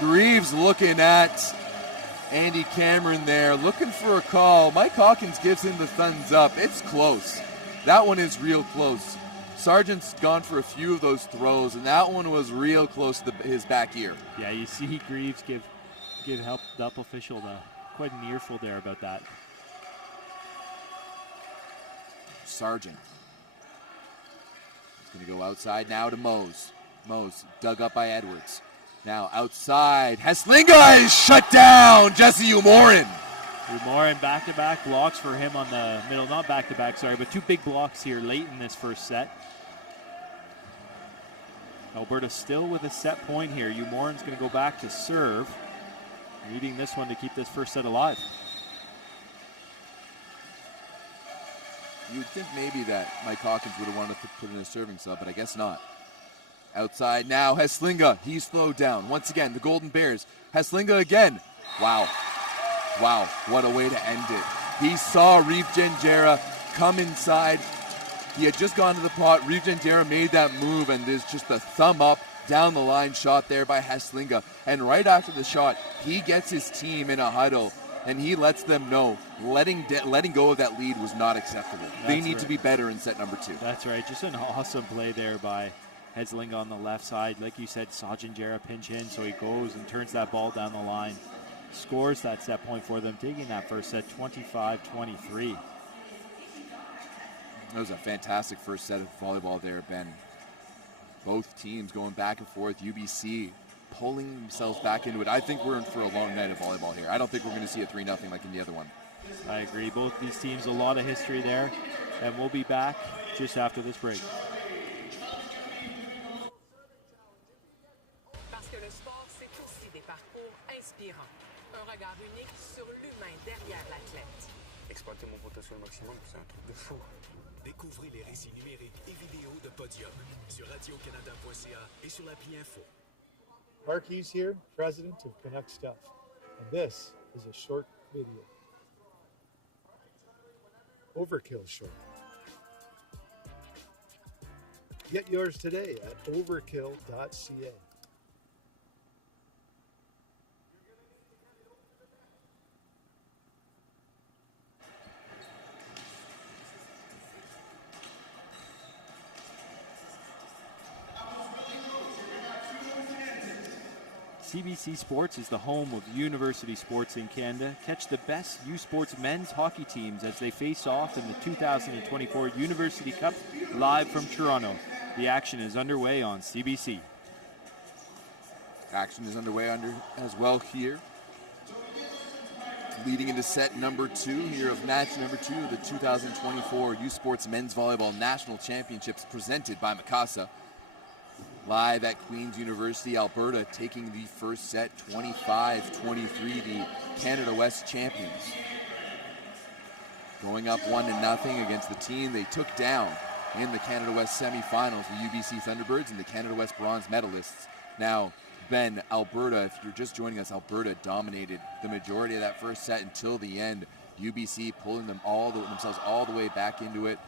Greaves looking at Andy Cameron there, looking for a call. Mike Hawkins gives him the thumbs up. It's close. That one is real close. Sargent's gone for a few of those throws, and that one was real close to his back ear. Yeah, you see Greaves give help the up official quite an earful there about that. Sargent. He's going to go outside now to Mose. Mose dug up by Edwards. Now outside, Heslinga is shut down. Jesse Umorin. Umorin back-to-back blocks for him on the middle. Not back-to-back, sorry, but 2 big blocks here late in this first set. Alberta still with a set point here. Umorin's going to go back to serve. Needing this one to keep this first set alive. You'd think maybe that Mike Hawkins would have wanted to put in a serving sub, but I guess not. Outside now, Heslinga. He's slowed down. Once again, the Golden Bears. Heslinga again. Wow. Wow, what a way to end it. He saw Reeve Janjera come inside. He had just gone to the pot. Reeve Janjera made that move, and there's just a thumb up down the line shot there by Heslinga. And right after the shot, he gets his team in a huddle, and he lets them know letting go of that lead was not acceptable. They need to be better in set number 2. That's right. Just an awesome play there by Heslinga on the left side. Like you said, saw Janjera pinch in, so he goes and turns that ball down the line. Scores that set point for them, taking that first set 25-23. That was a fantastic first set of volleyball there, Ben. Both teams going back and forth. UBC pulling themselves back into it. I think we're in for a long night of volleyball here. I don't think we're going to see a 3-0 like in the other one. I agree. Both these teams, a lot of history there. And we'll be back just after this break. Parce que le sport, c'est aussi des parcours inspirants. Un regard unique sur l'humain derrière l'athlète. Exploiter mon potentiel maximum, c'est un truc de fou. Découvrez les récits numériques et vidéos de Podium sur radiocanada.ca et sur l'appli Info. Marquis here, president of Canuck Stuff, and this is a short video. Overkill short. Get yours today at overkill.ca. CBC Sports is the home of university sports in Canada. Catch the best U Sports men's hockey teams as they face off in the 2024 University Cup live from Toronto. The action is underway on CBC. Action is underway as well here. Leading into set number 2 here of match number 2 of the 2024 U Sports Men's Volleyball National Championships presented by Mikasa. Live at Queen's University, Alberta, taking the first set 25-23, the Canada West champions. Going up 1-0 against the team they took down in the Canada West semifinals, the UBC Thunderbirds and the Canada West bronze medalists. Now, Ben, Alberta, if you're just joining us, Alberta dominated the majority of that first set until the end. UBC pulling themselves all the way back into it,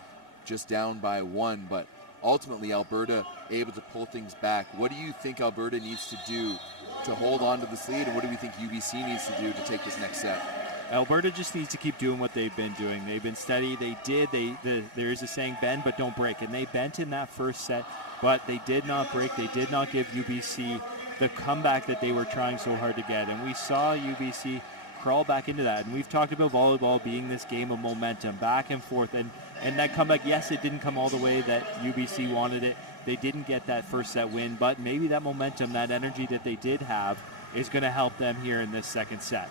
just down by 1, but ultimately Alberta able to pull things back. What do you think Alberta needs to do to hold on to this lead, and what do we think UBC needs to do to take this next set? Alberta just needs to keep doing what they've been doing. They've been steady. There is a saying, bend but don't break, and they bent in that first set, but they did not break. They did not give UBC the comeback that they were trying so hard to get, and we saw UBC crawl back into that. And we've talked about volleyball being this game of momentum, back and forth, and that comeback, yes, it didn't come all the way that UBC wanted it. They didn't get that first set win, but maybe that momentum, that energy that they did have is going to help them here in this second set.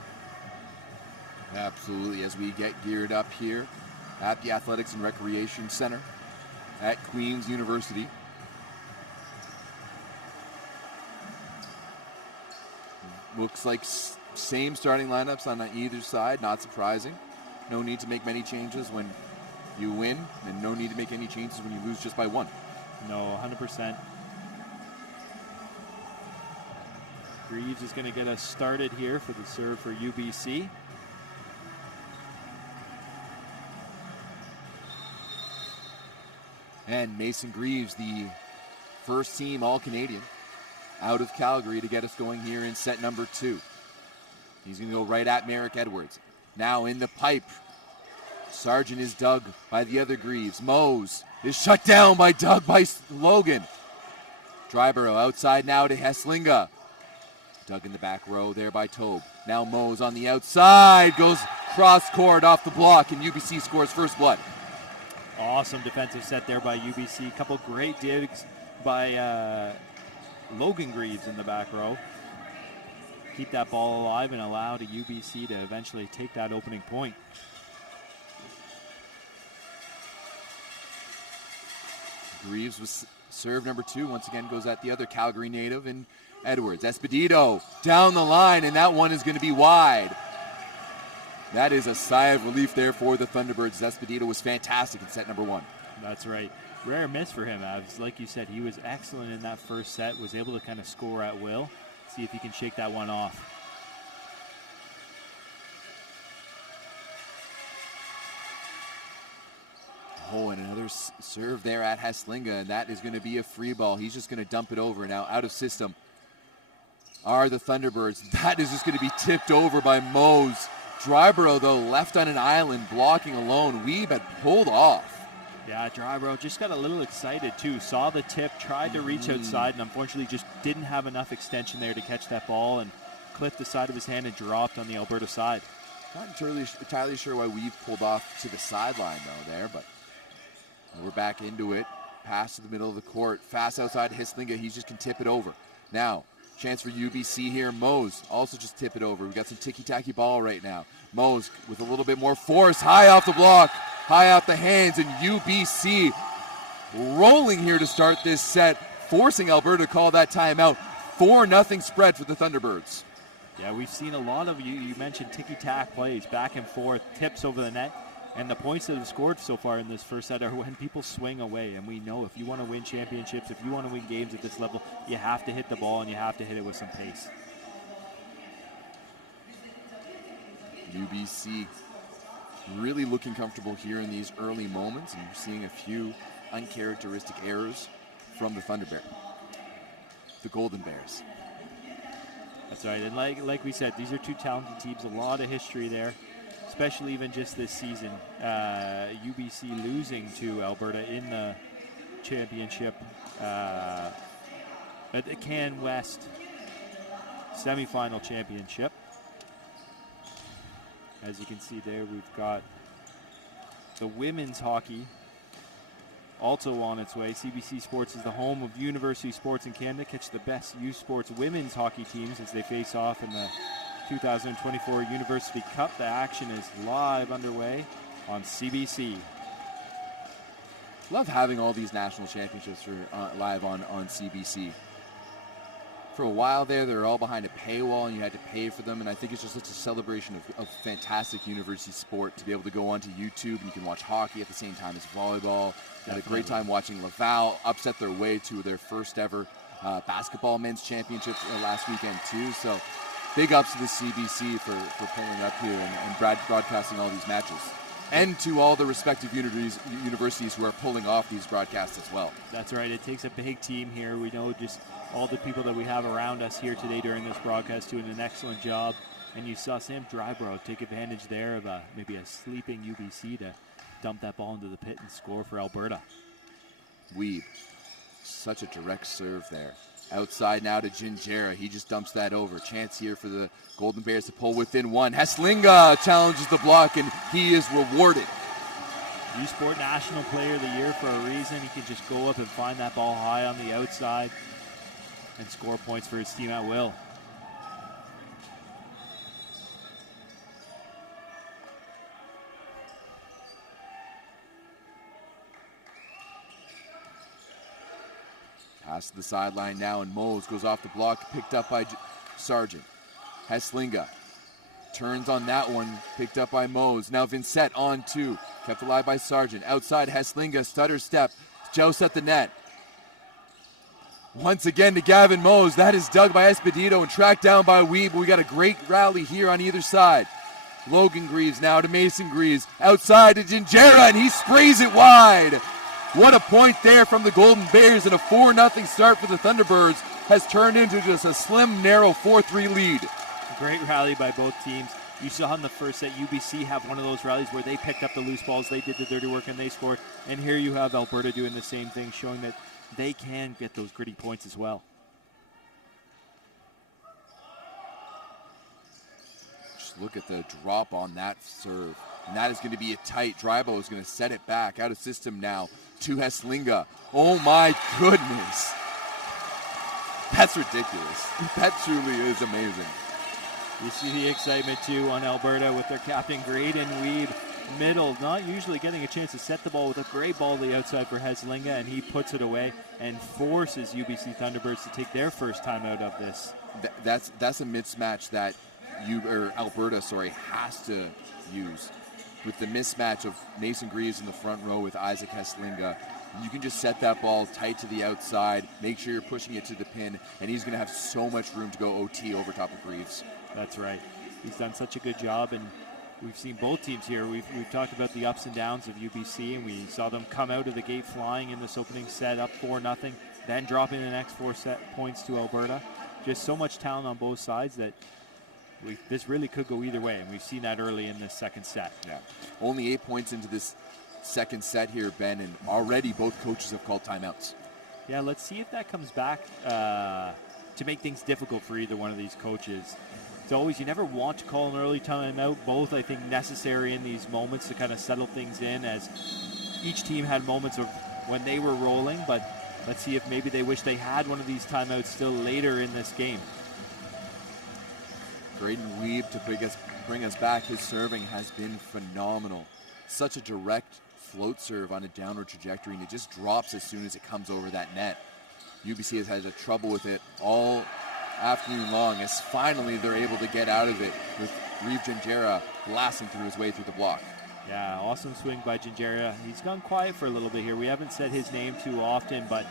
Absolutely, as we get geared up here at the Athletics and Recreation Center at Queen's University. Looks like Same starting lineups on either side, not surprising. No need to make many changes when you win, and no need to make any changes when you lose just by one. No, 100%. Greaves is going to get us started here for the serve for UBC. And Mason Greaves, the first team All-Canadian out of Calgary to get us going here in set number 2. He's going to go right at Merrick Edwards. Now in the pipe. Sargent is dug by the other Greaves. Mose is shut down by Logan. Dryborough outside now to Heslinga. Dug in the back row there by Tobe. Now Mose on the outside. Goes cross court off the block, and UBC scores first blood. Awesome defensive set there by UBC. A couple great digs by Logan Greaves in the back row. Keep that ball alive and allow the UBC to eventually take that opening point. Greaves was serve number 2. Once again goes at the other Calgary native in Edwards. Esposito down the line, and that one is going to be wide. That is a sigh of relief there for the Thunderbirds. Esposito was fantastic in set number 1. That's right. Rare miss for him, Avs. Like you said, he was excellent in that first set, was able to kind of score at will. See if he can shake that one off. Oh, and another serve there at Heslinga, and that is going to be a free ball. He's just going to dump it over. Now out of system are the Thunderbirds. That is just going to be tipped over by Mose. Dryborough, though, left on an island, blocking alone. Weeb had pulled off. Yeah, Dryborough just got a little excited, too. Saw the tip, tried to reach outside, and unfortunately just didn't have enough extension there to catch that ball and clipped the side of his hand and dropped on the Alberta side. Not entirely sure why Weeb pulled off to the sideline, though, there, but we're back into it. Pass to the middle of the court. Fast outside Heslinga. He just can tip it over. Now, chance for UBC here. Mose also just tip it over. We got some ticky-tacky ball right now. Mose with a little bit more force. High off the block. High out the hands. And UBC rolling here to start this set, forcing Alberta to call that timeout. 4-0 spread for the Thunderbirds. Yeah, we've seen a lot of, you mentioned ticky-tack plays, back and forth, tips over the net. And the points that have scored so far in this first set are when people swing away. And we know if you want to win championships, if you want to win games at this level, you have to hit the ball and you have to hit it with some pace. UBC really looking comfortable here in these early moments, and you're seeing a few uncharacteristic errors from the the Golden Bears. That's right. And like we said, these are two talented teams, a lot of history there. Especially even just this season, UBC losing to Alberta in the championship at the Can West semifinal championship. As you can see there, we've got the women's hockey also on its way. CBC Sports is the home of university sports in Canada. Catch the best youth sports women's hockey teams as they face off in the 2024 University Cup. The action is live underway on CBC. Love having all these national championships for live on CBC. For a while there, they were all behind a paywall and you had to pay for them, and I think it's just such a celebration of fantastic university sport to be able to go onto YouTube and you can watch hockey at the same time as volleyball. I had a great time watching Laval upset their way to their first ever basketball men's championships last weekend too. So big ups to the CBC for pulling up here and broadcasting all these matches. And to all the respective universities who are pulling off these broadcasts as well. That's right. It takes a big team here. We know just all the people that we have around us here today during this broadcast doing an excellent job. And you saw Sam Dryborough take advantage there of maybe a sleeping UBC to dump that ball into the pit and score for Alberta. Weeb. Such a direct serve there. Outside now to Gingera. He just dumps that over. Chance here for the Golden Bears to pull within one. Heslinga challenges the block, and he is rewarded. U-Sport National Player of the Year for a reason. He can just go up and find that ball high on the outside and score points for his team at will. Pass to the sideline now, and Moles goes off the block, picked up by Sargent. Heslinga Turns on that one, picked up by Mose. Now Vincent on 2, kept alive by Sargent. Outside, Heslinga, stutter step, joust at the net. Once again to Gavin Mose. That is dug by Esposito and tracked down by Weeb. We got a great rally here on either side. Logan Greaves now to Mason Greaves. Outside to Gingera, and he sprays it wide. What a point there from the Golden Bears, and a 4-0 start for the Thunderbirds has turned into just a slim, narrow 4-3 lead. Great rally by both teams. You saw in the first set UBC have one of those rallies where they picked up the loose balls, they did the dirty work, and they scored. And here you have Alberta doing the same thing, showing that they can get those gritty points as well. Just look at the drop on that serve. And that is going to be a tight. Drybo is going to set it back out of system now to Heslinga. Oh my goodness. That's ridiculous. That truly is amazing. You see the excitement too on Alberta with their captain Graydon Weed. Middle, not usually getting a chance to set the ball with a great ball to the outside for Heslinga, and he puts it away and forces UBC Thunderbirds to take their first time out of this. That's a mismatch that Alberta has to use. With the mismatch of Mason Greaves in the front row with Isaac Heslinga, you can just set that ball tight to the outside, make sure you're pushing it to the pin, and he's going to have so much room to go OT over top of Greaves. That's right. He's done such a good job, and we've seen both teams here. We've talked about the ups and downs of UBC, and we saw them come out of the gate flying in this opening set, up 4-0, then dropping the next 4 set points to Alberta. Just so much talent on both sides that this really could go either way, and we've seen that early in this second set. Yeah, only 8 points into this second set here, Ben, and already both coaches have called timeouts. Yeah, let's see if that comes back to make things difficult for either one of these coaches. It's always, you never want to call an early timeout. Both, I think, necessary in these moments to kind of settle things in, as each team had moments of when they were rolling, but let's see if maybe they wish they had one of these timeouts still later in this game. Graydon Weeb to bring us back. His serving has been phenomenal. Such a direct float serve on a downward trajectory, and it just drops as soon as it comes over that net. UBC has had trouble with it all afternoon long, as finally they're able to get out of it with Reeve Gingera blasting through his way through the block. Yeah, awesome swing by Gingera. He's gone quiet for a little bit here. We haven't said his name too often, but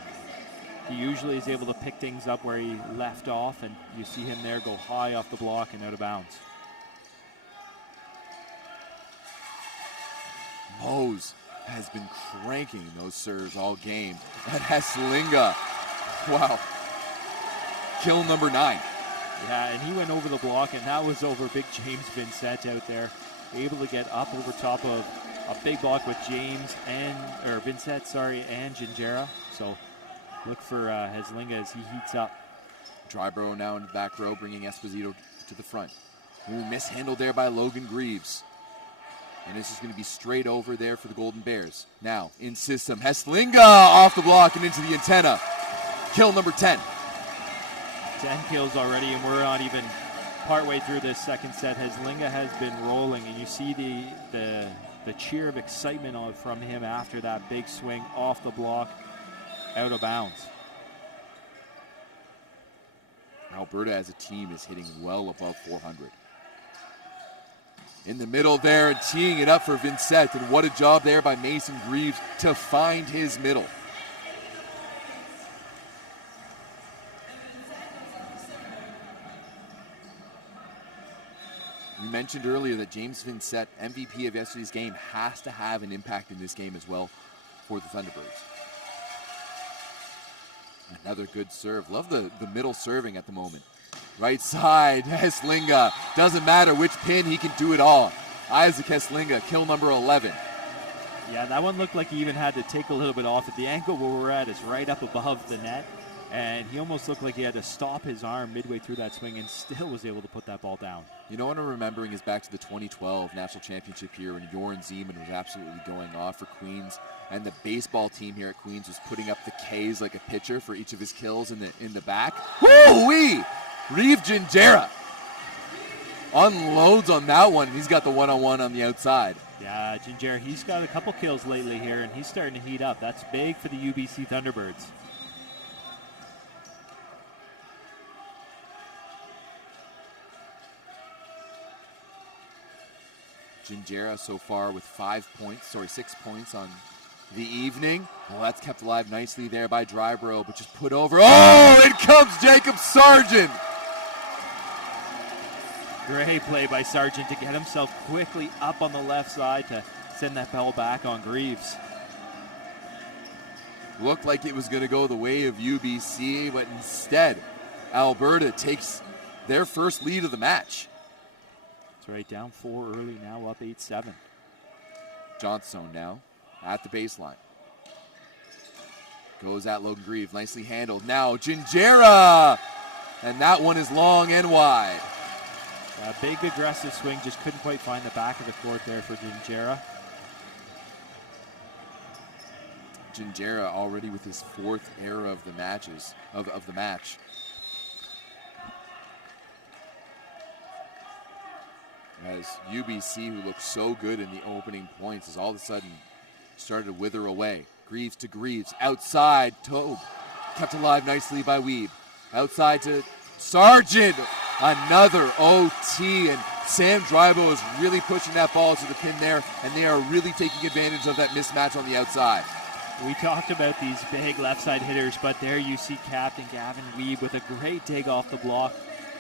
he usually is able to pick things up where he left off, and you see him there go high off the block and out of bounds. Mose has been cranking those serves all game. That Heslinga, wow. Kill number 9. Yeah, and he went over the block, and that was over big James Vincent out there. Able to get up over top of a big block with Vincent, and Gingera. So look for Heslinga as he heats up. Drybro now in the back row, bringing Esposito to the front. Ooh, mishandled there by Logan Greaves. And this is going to be straight over there for the Golden Bears. Now, in system, Heslinga off the block and into the antenna. Kill number 10. 10 kills already, and we're not even partway through this second set. Heslinga has been rolling, and you see the cheer of excitement from him after that big swing off the block, out of bounds. Alberta as a team is hitting well above 400. In the middle there, and teeing it up for Vincent, and what a job there by Mason Greaves to find his middle. We mentioned earlier that James Vincent, MVP of yesterday's game, has to have an impact in this game as well for the Thunderbirds. Another good serve. Love the middle serving at the moment. Right side, Heslinga. Doesn't matter which pin, he can do it all. Isaac Heslinga, kill number 11. Yeah, that one looked like he even had to take a little bit off it. The angle where we're at is right up above the net, and he almost looked like he had to stop his arm midway through that swing and still was able to put that ball down. You know what I'm remembering is back to the 2012 National Championship here when Jorn Zeeman was absolutely going off for Queens, and the baseball team here at Queens was putting up the Ks like a pitcher for each of his kills in the back. Woo-wee! Reeve Gingera unloads on that one. He's got the one-on-one on the outside. Yeah, Gingera, he's got a couple kills lately here, and he's starting to heat up. That's big for the UBC Thunderbirds. Gingera so far with 6 points on the evening. Well, that's kept alive nicely there by Dryborough, but just put over. Oh, in comes Jacob Sargent. Great play by Sargent to get himself quickly up on the left side to send that ball back on Greaves. Looked like it was going to go the way of UBC, but instead, Alberta takes their first lead of the match. That's right, down 4 early, now up 8-7. Johnstone now at the baseline. Goes at Logan Greaves, nicely handled. Now Gingera, and that one is long and wide. A big aggressive swing, just couldn't quite find the back of the court there for Gingera. Gingera already with his 4th error of the match. As UBC, who looked so good in the opening points, has all of a sudden started to wither away. Greaves to Greaves, outside, Tobe, kept alive nicely by Weeb. Outside to Sargent, another OT, and Sam Dryborough is really pushing that ball to the pin there, and they are really taking advantage of that mismatch on the outside. We talked about these big left side hitters, but there you see Captain Gavin Weeb with a great dig off the block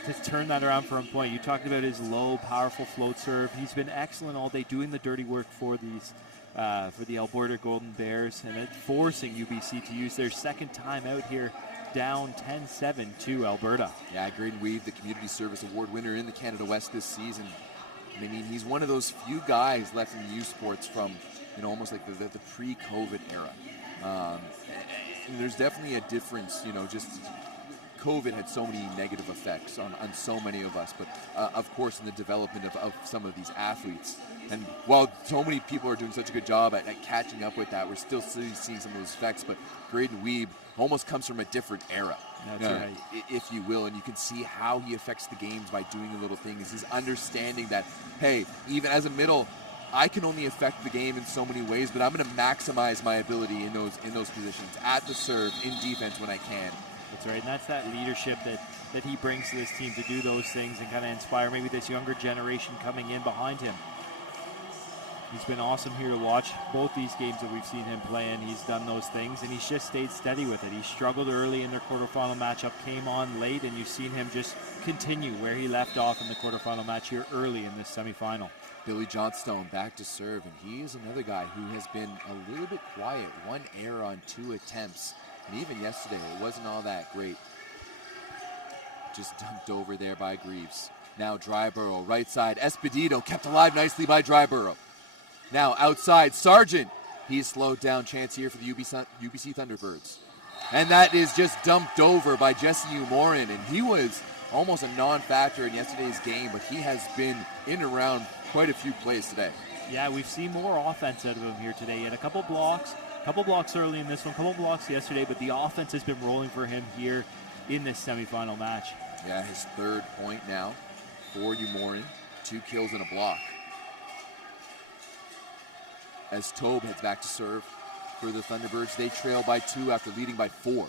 to turn that around for a point. You talked about his low, powerful float serve. He's been excellent all day doing the dirty work for the Alberta Golden Bears, and it forcing UBC to use their second time out here, down 10-7 to Alberta. Yeah, Graydon Weeb, the Community Service Award winner in the Canada West this season. I mean, he's one of those few guys left in U Sports from, almost like the pre-COVID era. And there's definitely a difference, just COVID had so many negative effects on so many of us, but of course in the development of some of these athletes. And while so many people are doing such a good job at catching up with that, we're still seeing some of those effects, but Graydon Weeb almost comes from a different era. That's right. If you will, and you can see how he affects the games by doing the little things. He's understanding that, hey, even as a middle, I can only affect the game in so many ways, but I'm going to maximize my ability in those positions, at the serve, in defense when I can. That's right, and that's that leadership that he brings to this team to do those things and kind of inspire maybe this younger generation coming in behind him. He's been awesome here to watch. Both these games that we've seen him play in, he's done those things, and he's just stayed steady with it. He struggled early in their quarterfinal matchup, came on late, and you've seen him just continue where he left off in the quarterfinal match here early in this semifinal. Billy Johnstone back to serve, and he is another guy who has been a little bit quiet. 1 error on 2 attempts, and even yesterday it wasn't all that great. Just dumped over there by Greaves. Now Dryborough, right side. Espedito kept alive nicely by Dryborough. Now outside, Sargent. He's slowed down. Chance here for the UBC Thunderbirds. And that is just dumped over by Jesse Umorin, and he was almost a non-factor in yesterday's game, but he has been in and around quite a few plays today. Yeah, we've seen more offense out of him here today. He had a couple blocks early in this one, couple blocks yesterday, but the offense has been rolling for him here in this semifinal match. Yeah, his 3rd point now for Umorin. 2 kills and a block. As Tobe heads back to serve for the Thunderbirds, they trail by 2 after leading by 4.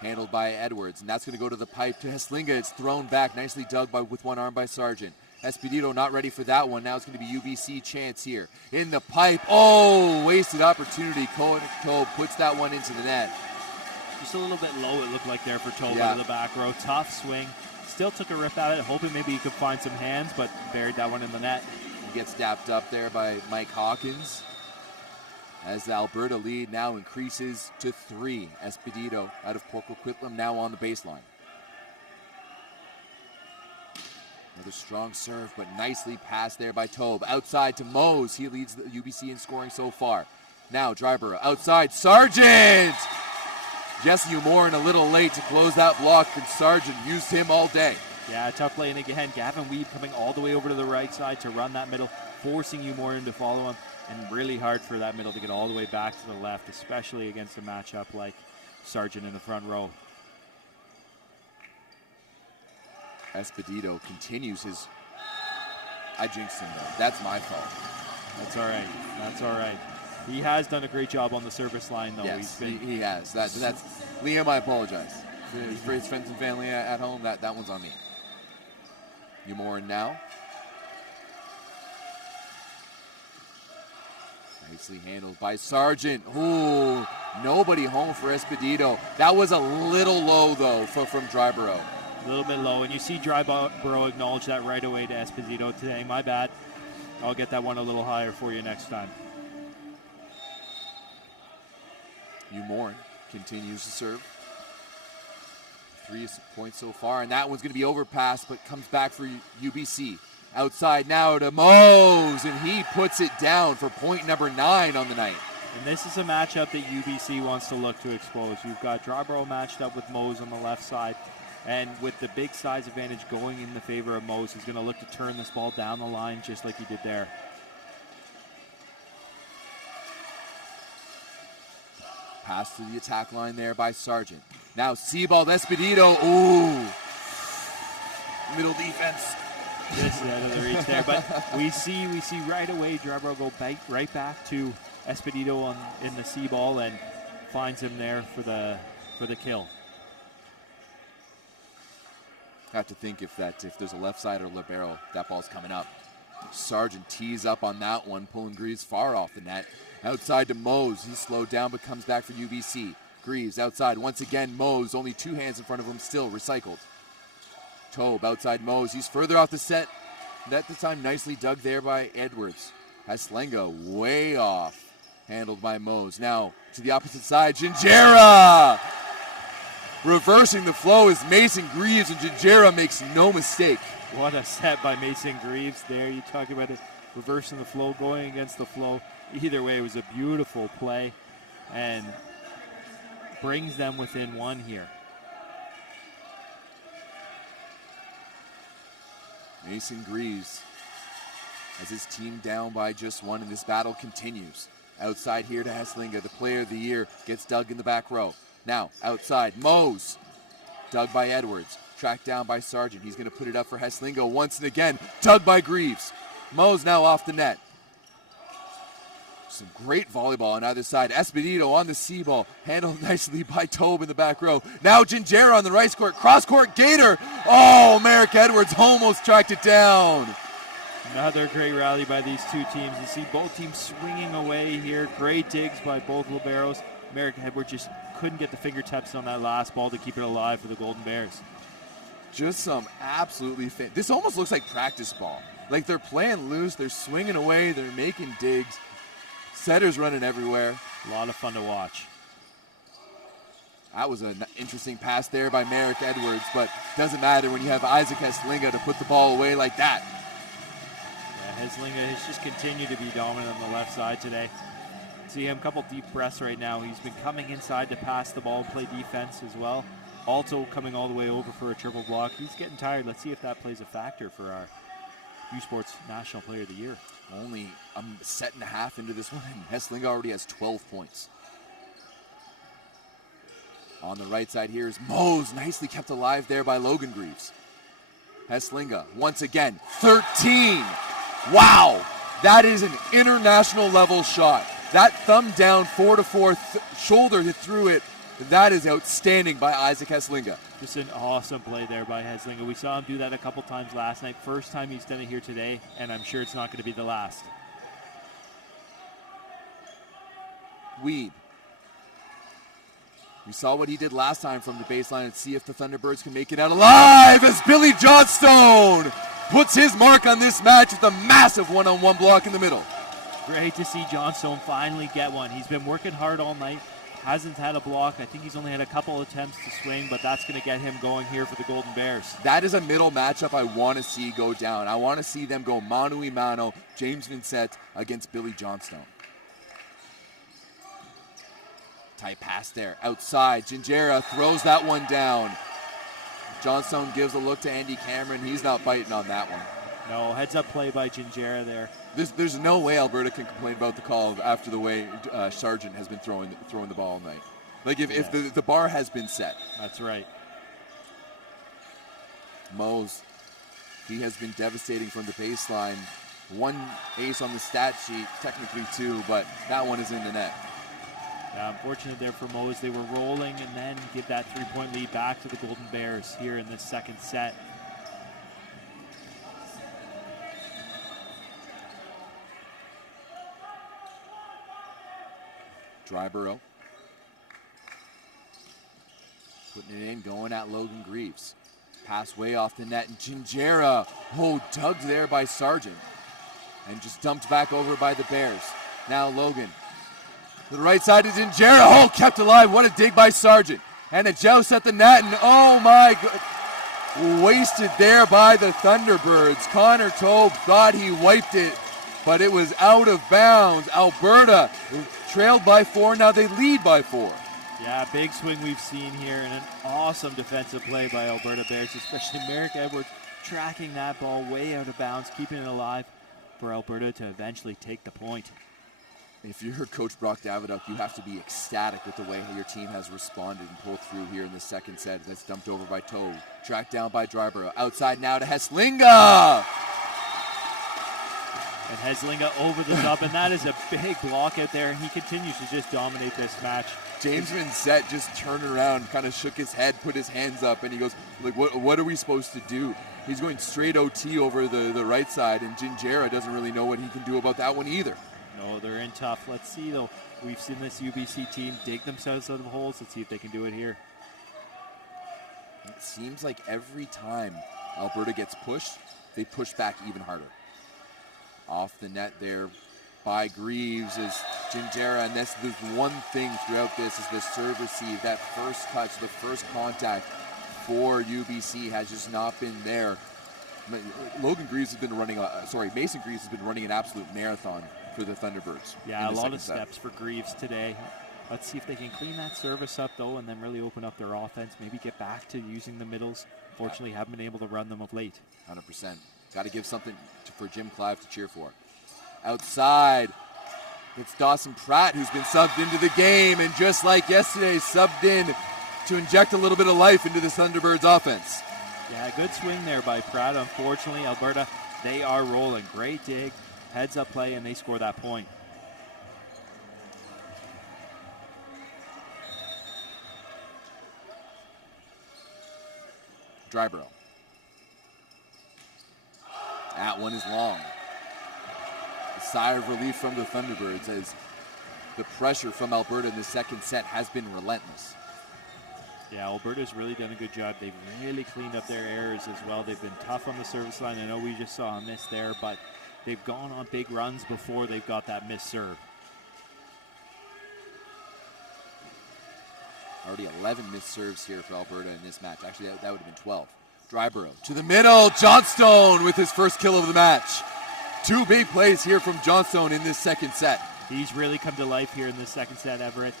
Handled by Edwards, and that's going to go to the pipe to Heslinga. It's thrown back, nicely dug with one arm by Sargent. Espedito not ready for that one. Now it's going to be UBC chance here. In the pipe. Oh, wasted opportunity. Tobe puts that one into the net. Just a little bit low, it looked like there for Tobe out of the back row. Tough swing. Still took a rip at it, hoping maybe he could find some hands, but buried that one in the net. He gets dapped up there by Mike Hawkins. As the Alberta lead now increases to 3. Espedito out of Port Coquitlam now on the baseline. Another strong serve, but nicely passed there by Tobe. Outside to Mose. He leads the UBC in scoring so far. Now Dryborough outside. Sargent! Jesse Umorin a little late to close that block, and Sargent used him all day. Yeah, tough play, and again, Gavin Weeb coming all the way over to the right side to run that middle, forcing Umorin to follow him, and really hard for that middle to get all the way back to the left, especially against a matchup like Sargent in the front row. Espedito continues his... I jinxed him though. That's my fault. That's all right. That's all right. He has done a great job on the service line, though. Yes, he has. That's Liam, I apologize. For his friends and family at home, that one's on me. Umorin now. Nicely handled by Sargent. Ooh, nobody home for Esposito. That was a little low, though, from Dryborough. A little bit low, and you see Dryborough acknowledge that right away to Esposito today. My bad. I'll get that one a little higher for you next time. Umorin continues to serve. 3 points so far, and that one's going to be overpassed, but comes back for UBC. Outside now to Mose, and he puts it down for point number 9 on the night. And this is a matchup that UBC wants to look to expose. You've got Dryborough matched up with Mose on the left side, and with the big size advantage going in the favor of Mose, he's going to look to turn this ball down the line just like he did there. Pass to the attack line there by Sargent. Now Seabald Esposito. Ooh. Middle defense. This is out of the reach there, but we see right away Dryborough go right back to Esposito in the C ball and finds him there for the kill. Have to think if there's a left side or libero, that ball's coming up. Sargent tees up on that one, pulling Greaves far off the net. Outside to Mose. He's slowed down but comes back for UBC. Greaves outside once again. Mose, only 2 hands in front of him, still recycled. Tobe outside Mose. He's further off the set. That this time nicely dug there by Edwards. Haslenga way off. Handled by Mose. Now to the opposite side. Gingerra! Reversing the flow is Mason Greaves, and Gingerra makes no mistake. What a set by Mason Greaves there. You talk about it, reversing the flow, going against the flow. Either way, it was a beautiful play and brings them within 1 here. Mason Greaves has his team down by just 1, and this battle continues. Outside here to Haslinga, the player of the year, gets dug in the back row. Now, outside, Mose, dug by Edwards, tracked down by Sargent. He's going to put it up for Haslinga once and again, dug by Greaves. Mose now off the net. Some great volleyball on either side. Esposito on the C ball, handled nicely by Tobe in the back row. Now Gingerra on the right court, cross court Gator. Oh, Merrick Edwards almost tracked it down. Another great rally by these two teams. You see both teams swinging away here. Great digs by both liberos. Merrick Edwards just couldn't get the fingertips on that last ball to keep it alive for the Golden Bears. Just some absolutely this almost looks like practice ball. Like they're playing loose, they're swinging away, they're making digs. Setters running everywhere. A lot of fun to watch. That was an interesting pass there by Merrick Edwards, but doesn't matter when you have Isaac Haslinga to put the ball away like that. Yeah, Haslinga has just continued to be dominant on the left side today. See him, a couple deep breaths right now. He's been coming inside to pass the ball, play defense as well. Also coming all the way over for a triple block. He's getting tired. Let's see if that plays a factor for our U Sports National Player of the Year. Only a set and a half into this one, and Haslinga already has 12 points. On the right side here is Mose, nicely kept alive there by Logan Greaves. Haslinga, once again, 13. Wow, that is an international level shot. That thumb down 4-4 shoulder that threw it, that is outstanding by Isaac Haslinga. Just an awesome play there by Haslinga. We saw him do that a couple times last night. First time he's done it here today, and I'm sure it's not going to be the last. Weed. We saw what he did last time from the baseline, and see if the Thunderbirds can make it out alive as Billy Johnstone puts his mark on this match with a massive one-on-one block in the middle. Great to see Johnstone finally get one. He's been working hard all night. Hasn't had a block. I think he's only had a couple attempts to swing, but that's going to get him going here for the Golden Bears. That is a middle matchup I want to see go down. I want to see them go mano-a-mano, James Vincent against Billy Johnstone. Tight pass there. Outside, Gingerra throws that one down. Johnstone gives a look to Andy Cameron. He's not biting on that one. No, heads-up play by Gingerra there. There's no way Alberta can complain about the call after the way Sargent has been throwing the ball all night. Like if the bar has been set. That's right. Mose, he has been devastating from the baseline. 1 ace on the stat sheet, technically 2, but that one is in the net. Yeah, unfortunate there for Mose. They were rolling and then give that 3-point lead back to the Golden Bears here in this second set. Dryborough. Putting it in, going at Logan Greaves. Pass way off the net, and Gingera, dugged there by Sargent. And just dumped back over by the Bears. Now Logan. To the right side is Gingera, kept alive. What a dig by Sargent. And a joust at the net, and oh my God. Wasted there by the Thunderbirds. Connor Tobe thought he wiped it, but it was out of bounds. Alberta trailed by 4, now they lead by 4. Yeah, big swing we've seen here, and an awesome defensive play by Alberta Bears, especially Merrick Edwards tracking that ball way out of bounds, keeping it alive for Alberta to eventually take the point. If you're Coach Brock Davidoff, you have to be ecstatic with the way your team has responded and pulled through here in the second set. That's dumped over by Tobe. Tracked down by Dryborough. Outside now to Heslinga. And Heslinga over the top, and that is a big block out there, and he continues to just dominate this match. James Vincent just turned around, kind of shook his head, put his hands up, and he goes, like, what are we supposed to do? He's going straight OT over the right side, and Gingera doesn't really know what he can do about that one either. No, they're in tough. Let's see, though. We've seen this UBC team dig themselves out of the holes. Let's see if they can do it here. It seems like every time Alberta gets pushed, they push back even harder. Off the net there by Greaves is Gingera, and there's one thing throughout this is the serve receive. That first touch, the first contact for UBC has just not been there. Mason Greaves has been running an absolute marathon for the Thunderbirds. Yeah, a lot of steps for Greaves today. Let's see if they can clean that service up, though, and then really open up their offense, maybe get back to using the middles. Fortunately, haven't been able to run them of late. 100%. Got to give something for Jim Clive to cheer for. Outside, it's Dawson Pratt who's been subbed into the game, and just like yesterday, subbed in to inject a little bit of life into the Thunderbirds offense. Yeah, good swing there by Pratt. Unfortunately, Alberta, they are rolling. Great dig, heads up play, and they score that point. Dryborough. That one is long. A sigh of relief from the Thunderbirds as the pressure from Alberta in the second set has been relentless. Yeah, Alberta's really done a good job. They've really cleaned up their errors as well. They've been tough on the service line. I know we just saw a miss there, but they've gone on big runs before they've got that missed serve. Already 11 missed serves here for Alberta in this match. Actually, that would have been 12. Dryborough to the middle. Johnstone with his first kill of the match. Two big plays here from Johnstone in this second set. He's really come to life here in this second set, Everett.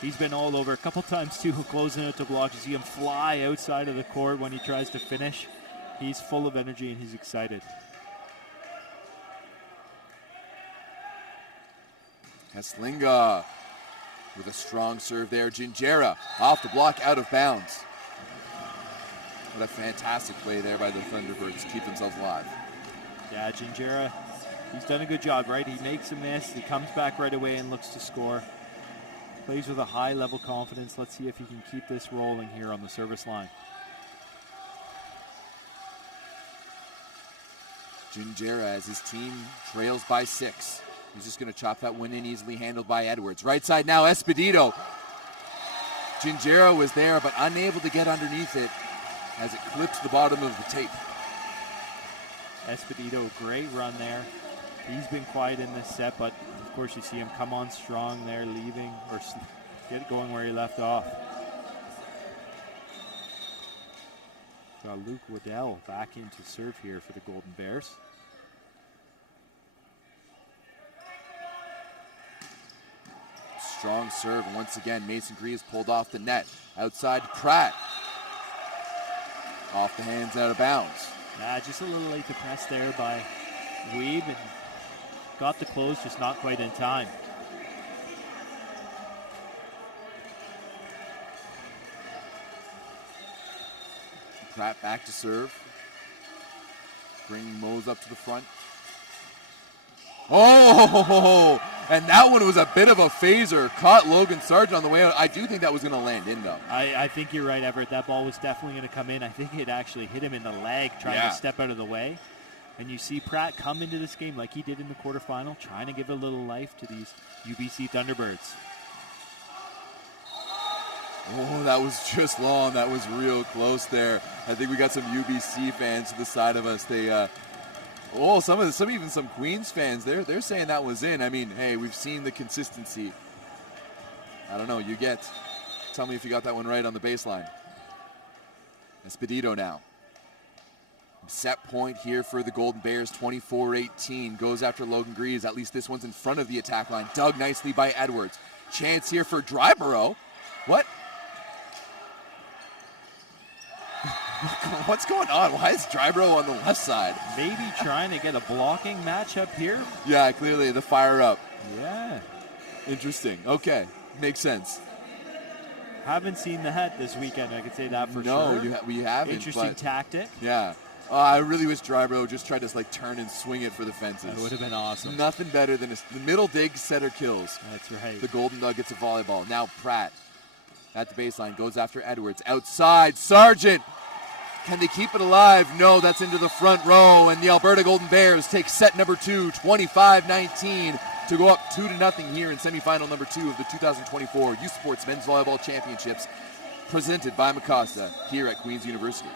He's been all over a couple times too, closing out to block. You see him fly outside of the court when he tries to finish. He's full of energy and he's excited. Heslinga with a strong serve there. Gingera off the block, out of bounds. What a fantastic play there by the Thunderbirds to keep themselves alive. Yeah, Gingera, he's done a good job, right? He makes a miss, he comes back right away and looks to score. Plays with a high level confidence. Let's see if he can keep this rolling here on the service line. Gingera, as his team trails by 6. He's just going to chop that one in, easily handled by Edwards. Right side now, Espedito. Gingera was there, but unable to get underneath it as it clips the bottom of the tape. Espedito, great run there. He's been quiet in this set, but of course you see him come on strong there, leaving or get going where he left off. Got Luke Waddell back into serve here for the Golden Bears. Strong serve, and once again, Mason Greaves pulled off the net. Outside Pratt. Off the hands, out of bounds. Just a little late to press there by Weeb, and got the close, just not quite in time. Pratt back to serve. Bringing Mose up to the front. Oh, and that one was a bit of a phaser. Caught Logan Sargent on the way out. I do think that was going to land in, though. I think you're right, Everett. That ball was definitely going to come in. I think it actually hit him in the leg trying to step out of the way. And you see Pratt come into this game like he did in the quarterfinal, trying to give a little life to these UBC Thunderbirds. Oh, that was just long. That was real close there. I think we got some UBC fans to the side of us. They, even some Queens fans. They're saying that was in. I mean, hey, we've seen the consistency. I don't know. Tell me if you got that one right on the baseline. Espedito now. Set point here for the Golden Bears, 24-18. Goes after Logan Greaves. At least this one's in front of the attack line. Dug nicely by Edwards. Chance here for Dryborough. What? What's going on? Why is Dryborough on the left side? Maybe trying to get a blocking matchup here? Yeah, clearly the fire up. Yeah. Interesting. Okay. Makes sense. Haven't seen that this weekend, I can say that for sure. No, we haven't. Interesting tactic. Yeah. I really wish Dryborough just tried to turn and swing it for the fences. That would have been awesome. Nothing better than the middle dig setter kills. That's right. The Golden Nuggets of volleyball. Now Pratt at the baseline goes after Edwards. Outside, Sargent. Can they keep it alive? No, that's into the front row, and the Alberta Golden Bears take set number 2, 25-19, to go up 2-0 here in semifinal number 2 of the 2024 U Sports Men's Volleyball Championships, presented by Mikasa here at Queen's University.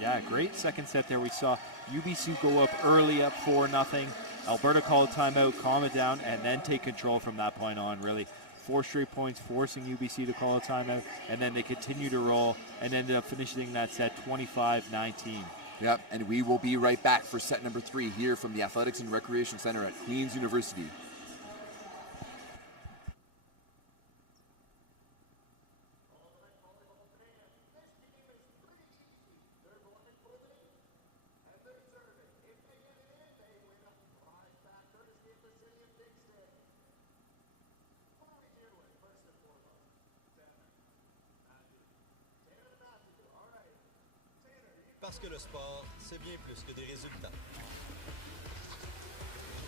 Yeah, great second set there. We saw UBC go up early, up 4-0. Alberta call a timeout, calm it down, and then take control from that point on, really. 4 straight points, forcing UBC to call a timeout, and then they continue to roll and ended up finishing that set 25-19. Yep, and we will be right back for set number 3 here from the Athletics and Recreation Center at Queen's University. Parce que le sport, c'est bien plus que des résultats.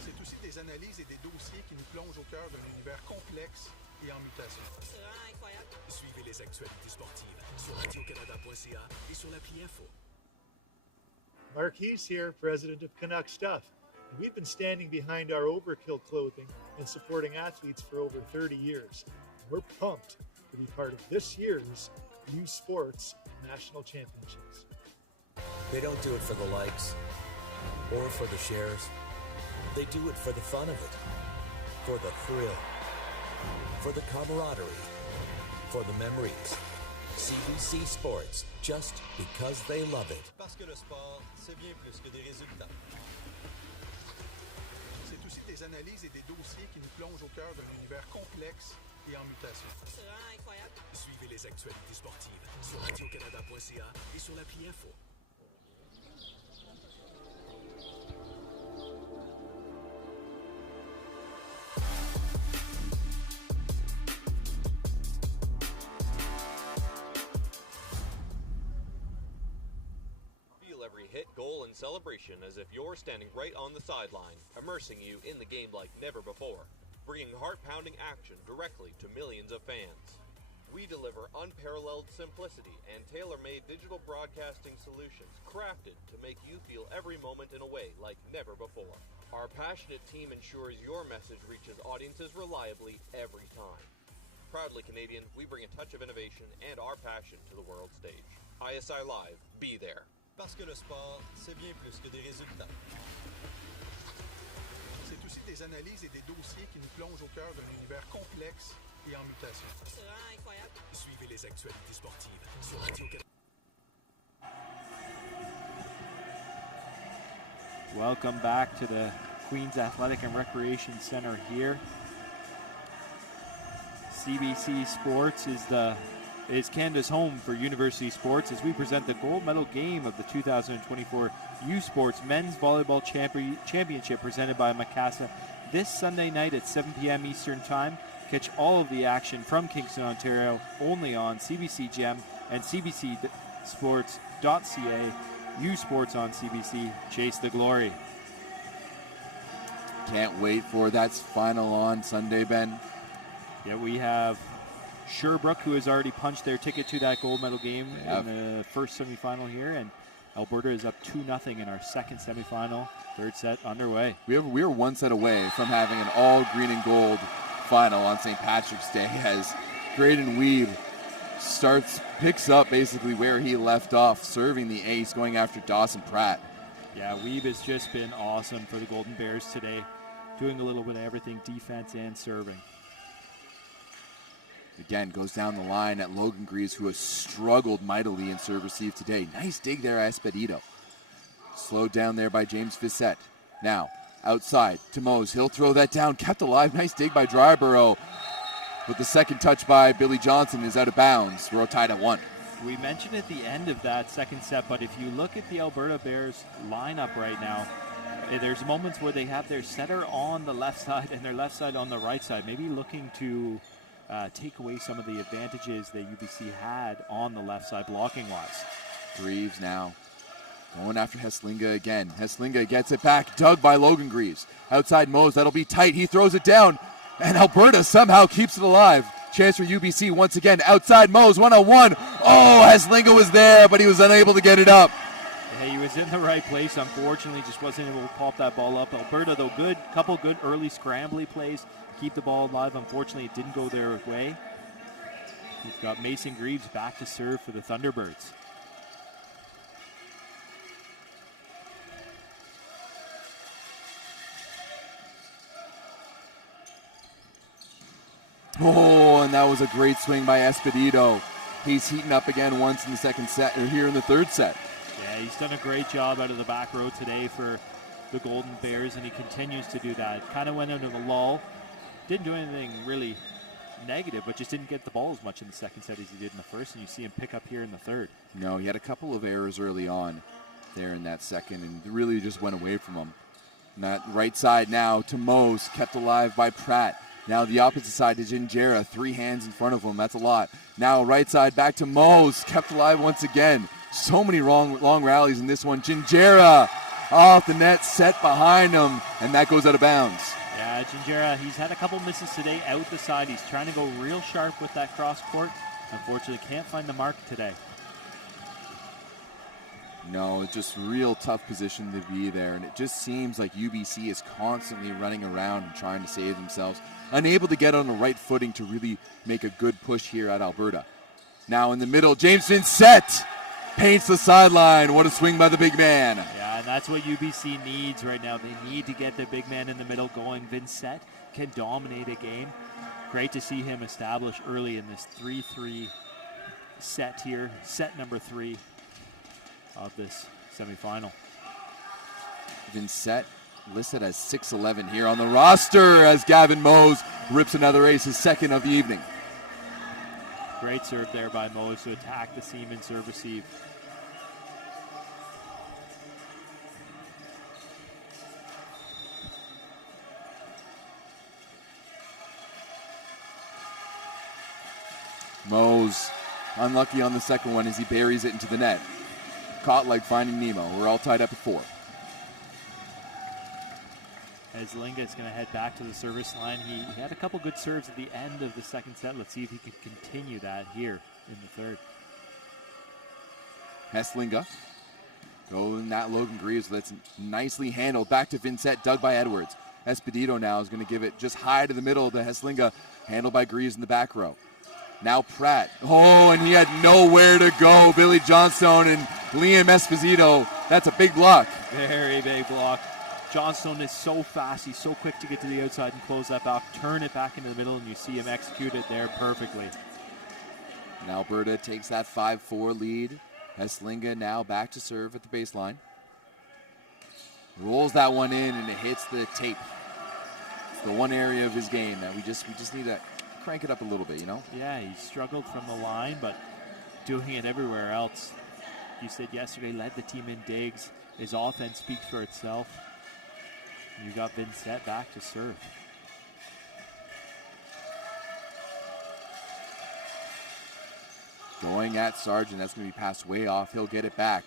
C'est aussi des analyses et des dossiers qui nous plongent au cœur d'un univers complexe et en mutation. C'est vraiment incroyable. Suivez les actualités sportives sur radiocanada.ca et sur l'appli Info. Marquise here, president of Canuck Stuff. And we've been standing behind our Overkill clothing and supporting athletes for over 30 years. And we're pumped to be part of this year's U Sports National Championships. They don't do it for the likes or for the shares. They do it for the fun of it, for the thrill, for the camaraderie, for the memories. CBC Sports, just because they love it. Parce que le sport, c'est bien plus que des résultats. C'est aussi des analyses et des dossiers qui nous plongent au cœur d'un univers complexe et en mutation. C'est vraiment incroyable. Suivez les actualités sportives sur radiocanada.ca et sur l'appli Info. Every hit, goal, and celebration as if you're standing right on the sideline, immersing you in the game like never before, bringing heart-pounding action directly to millions of fans. We deliver unparalleled simplicity and tailor-made digital broadcasting solutions crafted to make you feel every moment in a way like never before. Our passionate team ensures your message reaches audiences reliably every time. Proudly Canadian, we bring a touch of innovation and our passion to the world stage. ISI Live, be there. Parce que le sport, c'est bien plus que des résultats. C'est aussi des analyses et des dossiers qui nous plongent au cœur d'un univers complexe et en mutation. C'est vraiment incroyable. Suivez les actualités sportives sur Radio-Canada. Welcome back to the Queen's Athletic and Recreation Center here. CBC Sports is Canada's home for university sports as we present the gold medal game of the 2024 U Sports Men's Volleyball Championship presented by Mikasa this Sunday night at 7 p.m. Eastern Time. Catch all of the action from Kingston, Ontario, only on CBC Gem and CBCSports.ca. U Sports on CBC. Chase the glory. Can't wait for that final on Sunday, Ben. Yeah, we have Sherbrooke, who has already punched their ticket to that gold medal game in the first semifinal here, and Alberta is up 2-0 in our second semifinal. Third set underway. We are one set away from having an all green and gold final on St. Patrick's Day as Graydon Weeb picks up basically where he left off, serving the ace, going after Dawson Pratt. Yeah, Weeb has just been awesome for the Golden Bears today, doing a little bit of everything, defense and serving. Again, goes down the line at Logan Greaves, who has struggled mightily in serve receive today. Nice dig there, Espedito. Slowed down there by James Fissette. Now, outside to Mose. He'll throw that down. Kept alive. Nice dig by Dryborough. But the second touch by Billy Johnson is out of bounds. We're tied at 1. We mentioned at the end of that second set, but if you look at the Alberta Bears lineup right now, there's moments where they have their setter on the left side and their left side on the right side, maybe looking to take away some of the advantages that UBC had on the left side blocking-wise. Greaves now going after Heslinga again. Heslinga gets it back, dug by Logan Greaves. Outside Mose, that'll be tight. He throws it down, and Alberta somehow keeps it alive. Chance for UBC once again. Outside Mose, 1-on-1. Oh, Heslinga was there, but he was unable to get it up. Yeah, he was in the right place. Unfortunately, just wasn't able to pop that ball up. Alberta, though, couple good early scrambly plays. Keep the ball alive. Unfortunately, it didn't go their way. We've got Mason Greaves back to serve for the Thunderbirds. Oh, and that was a great swing by Espedito. He's heating up again once in the second set, or here in the third set. Yeah, he's done a great job out of the back row today for the Golden Bears, and he continues to do that. Kind of went into the lull. Didn't do anything really negative, but just didn't get the ball as much in the second set as he did in the first, and you see him pick up here in the third. No, he had a couple of errors early on there in that second, and really just went away from him. And that right side now to Mose, kept alive by Pratt. Now the opposite side to Gingerra, 3 hands in front of him, that's a lot. Now right side back to Mose, kept alive once again. So many long rallies in this one. Gingerra off the net, set behind him, and that goes out of bounds. Yeah, Gingerra, he's had a couple misses today out the side. He's trying to go real sharp with that cross court. Unfortunately, can't find the mark today. No, it's just real tough position to be there, and it just seems like UBC is constantly running around and trying to save themselves, unable to get on the right footing to really make a good push here at Alberta. Now in the middle, James Vincent paints the sideline. What a swing by the big man. Yeah, and that's what UBC needs right now. They need to get their big man in the middle going. Vincent can dominate a game. Great to see him establish early in this 3-3 set here, set number 3 of this semifinal. Vincent listed as 6'11" here on the roster as Gavin Mose rips another ace, his second of the evening. Great serve there by Mose to attack the seam and serve receive. Mose unlucky on the second one as he buries it into the net. Caught like Finding Nemo. We're all tied up at 4. As Linga is going to head back to the service line. He had a couple good serves at the end of the second set. Let's see if he can continue that here in the third. Heslinga going that Logan Greaves. That's nicely handled. Back to Vincent, dug by Edwards. Espedito now is going to give it just high to the middle to Heslinga, handled by Greaves in the back row. Now Pratt. Oh, and he had nowhere to go. Billy Johnstone and Liam Esposito. That's a big block. Very big block. Johnstone is so fast. He's so quick to get to the outside and close that back, turn it back into the middle, and you see him execute it there perfectly. And Alberta takes that 5-4 lead. Heslinga now back to serve at the baseline. Rolls that one in, and it hits the tape. It's the one area of his game that we just need to crank it up a little bit, you know? Yeah, he struggled from the line, but doing it everywhere else. You said yesterday, led the team in digs. His offense speaks for itself. You got Vincent back to serve. Going at Sargent, that's going to be passed way off. He'll get it back.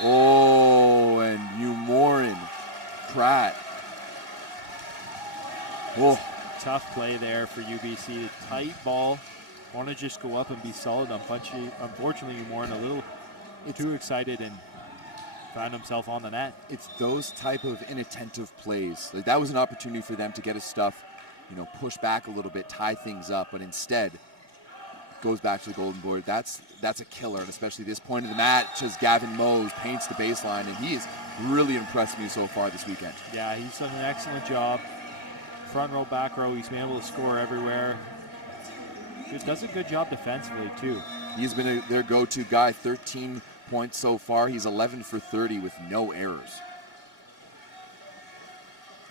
Oh, and Umorin, Pratt. Oh. Tough play there for UBC. Tight ball. Want to just go up and be solid. Unfortunately, Umorin a little too excited and found himself on the net. It's those type of inattentive plays. Like that was an opportunity for them to get his stuff, push back a little bit, tie things up, but instead goes back to the golden board. That's a killer, and especially this point of the match as Gavin Mose paints the baseline, and he has really impressed me so far this weekend. Yeah, he's done an excellent job. Front row, back row, he's been able to score everywhere. He does a good job defensively, too. He's been their go-to guy, 13 points so far. He's 11 for 30 with no errors.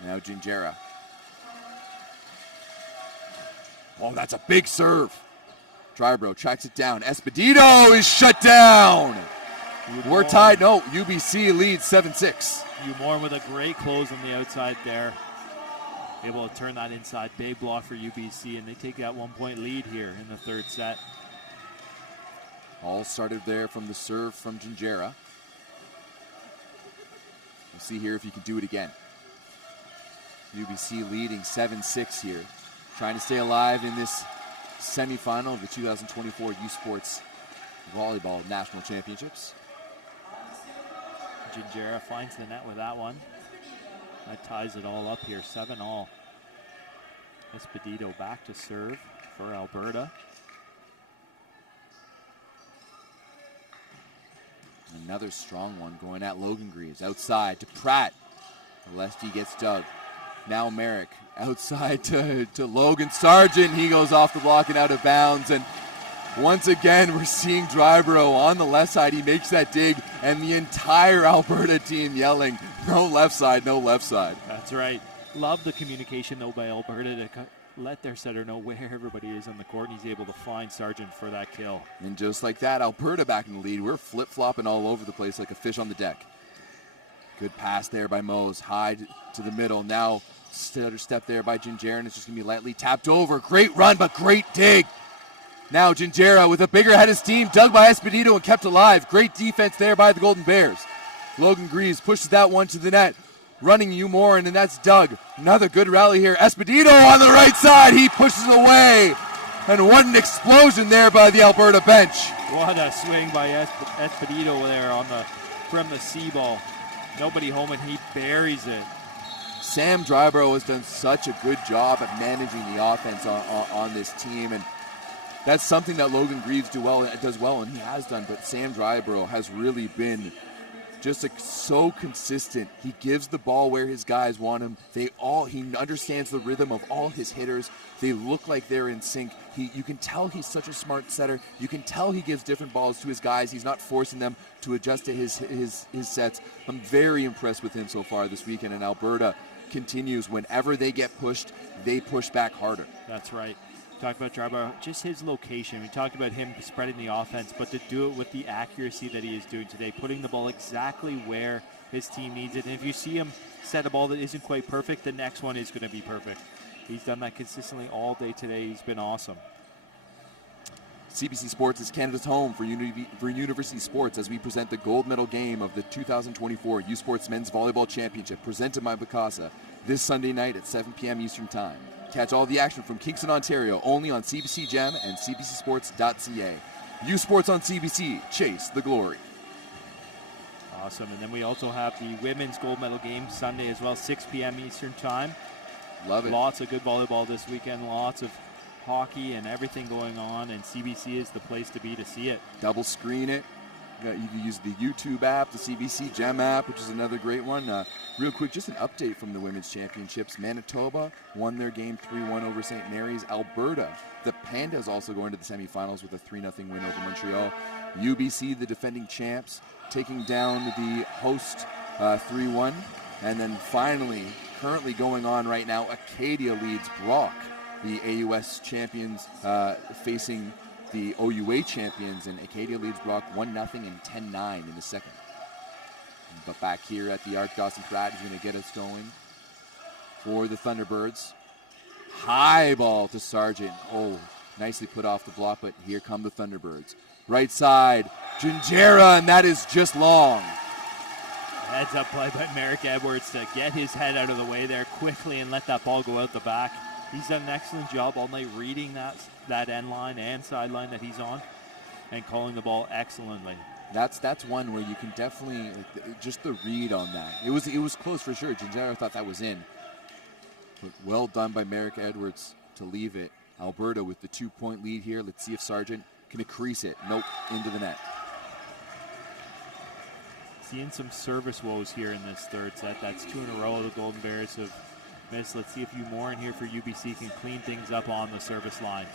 Now Gingerra. Oh, that's a big serve. Drybro tracks it down. Esposito is shut down. We're tied. No, UBC leads 7-6. Umorn with a great close on the outside there. Able to turn that inside. Big block for UBC, and they take that 1-point lead here in the third set. All started there from the serve from Gingerra. We'll see here if he can do it again. UBC leading 7-6 here. Trying to stay alive in this semifinal of the 2024 U Sports Volleyball National Championships. Gingerra finds the net with that one. That ties it all up here, 7-all. Esposito back to serve for Alberta. Another strong one going at Logan Greaves. Outside to Pratt. The lefty gets dug. Now Merrick outside to Logan Sargent. He goes off the block and out of bounds. And once again, we're seeing Drybro on the left side. He makes that dig, and the entire Alberta team yelling, no left side, no left side. That's right. Love the communication, though, by Alberta to let their setter know where everybody is on the court, and he's able to find Sargent for that kill. And just like that, Alberta back in the lead. We're flip-flopping all over the place like a fish on the deck. Good pass there by Mose. High to the middle. Now, stutter step there by Gingerra, and it's just going to be lightly tapped over. Great run, but great dig. Now Gingerra with a bigger head of steam, dug by Esposito and kept alive. Great defense there by the Golden Bears. Logan Greaves pushes that one to the net. Running Umorn, and that's Doug. Another good rally here. Esposito on the right side. He pushes away. And what an explosion there by the Alberta bench. What a swing by Esposito there from the C ball. Nobody home, and he buries it. Sam Drybro has done such a good job at managing the offense on this team, and that's something that Logan Greaves does well, and he has done. But Sam Drybro has really been just so consistent. He gives the ball where his guys want him. He understands the rhythm of all his hitters. They look like they're in sync. You can tell he's such a smart setter. You can tell he gives different balls to his guys. He's not forcing them to adjust to his sets. I'm very impressed with him so far this weekend, and Alberta continues. Whenever they get pushed, they push back harder. That's right. Talked about Drybro, just his location. We talked about him spreading the offense, but to do it with the accuracy that he is doing today, putting the ball exactly where his team needs it. And if you see him set a ball that isn't quite perfect, the next one is going to be perfect. He's done that consistently all day today. He's been awesome. CBC Sports is Canada's home for university sports as we present the gold medal game of the 2024 U Sports Men's Volleyball Championship presented by Bacasa this Sunday night at 7 p.m. Eastern Time. Catch all the action from Kingston, Ontario, only on CBC Gem and cbcsports.ca. U Sports on CBC, chase the glory. Awesome. And then we also have the women's gold medal game Sunday as well, 6 p.m. Eastern Time. Love it. Lots of good volleyball this weekend, lots of hockey and everything going on, and CBC is the place to be to see it. Double screen it. You can use the YouTube app, the CBC Gem app, which is another great one. Real quick, just an update from the Women's Championships. Manitoba won their game 3-1 over St. Mary's. Alberta, the Pandas, also going to the semifinals with a 3-0 win over Montreal. UBC, the defending champs, taking down the host 3-1. And then finally, currently going on right now, Acadia leads Brock, the AUS champions, facing the OUA champions, and Acadia leads Brock 1-0 and 10-9 in the second. But back here at the Arc, Dawson Pratt is going to get us going for the Thunderbirds. High ball to Sargent. Oh, nicely put off the block, but here come the Thunderbirds. Right side, Gingerra, and that is just long. Heads up play by Merrick Edwards to get his head out of the way there quickly and let that ball go out the back. He's done an excellent job all night reading that end line and sideline that he's on and calling the ball excellently. That's one where you can definitely, just the read on that. It was close for sure. Gingerra thought that was in. But well done by Merrick Edwards to leave it. Alberta with the 2-point lead here. Let's see if Sargent can increase it. Nope, into the net. Seeing some service woes here in this third set. That's 2 in a row the Golden Bears have missed. Let's see if a few more in here for UBC can clean things up on the service line.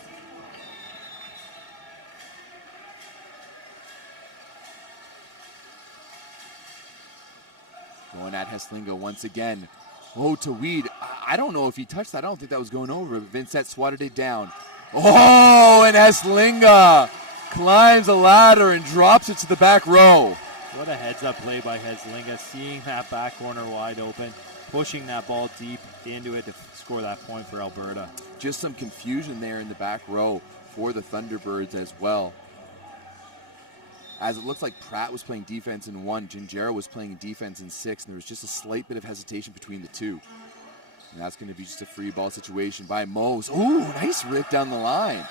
Going at Heslinga once again. Oh, to Weed. I don't know if he touched that. I don't think that was going over. Vincent swatted it down. Oh, and Heslinga climbs a ladder and drops it to the back row. What a heads-up play by Heslinga, seeing that back corner wide open, pushing that ball deep into it to score that point for Alberta. Just some confusion there in the back row for the Thunderbirds as well. As it looks like Pratt was playing defense in 1, Gingera was playing defense in 6, and there was just a slight bit of hesitation between the two. And that's going to be just a free ball situation by Mose. Ooh, nice rip down the line.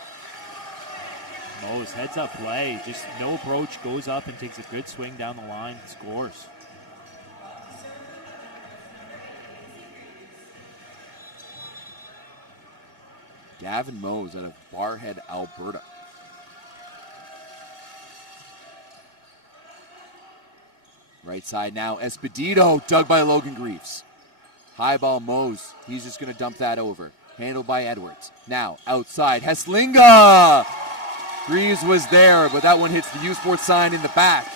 Mose, heads up play, just no approach, goes up and takes a good swing down the line, scores. Gavin Mose out of Barhead, Alberta. Right side now, Esposito, dug by Logan Greaves. High ball, Mose. He's just going to dump that over. Handled by Edwards. Now, outside, Heslinga! Greaves was there, but that one hits the U Sports sign in the back.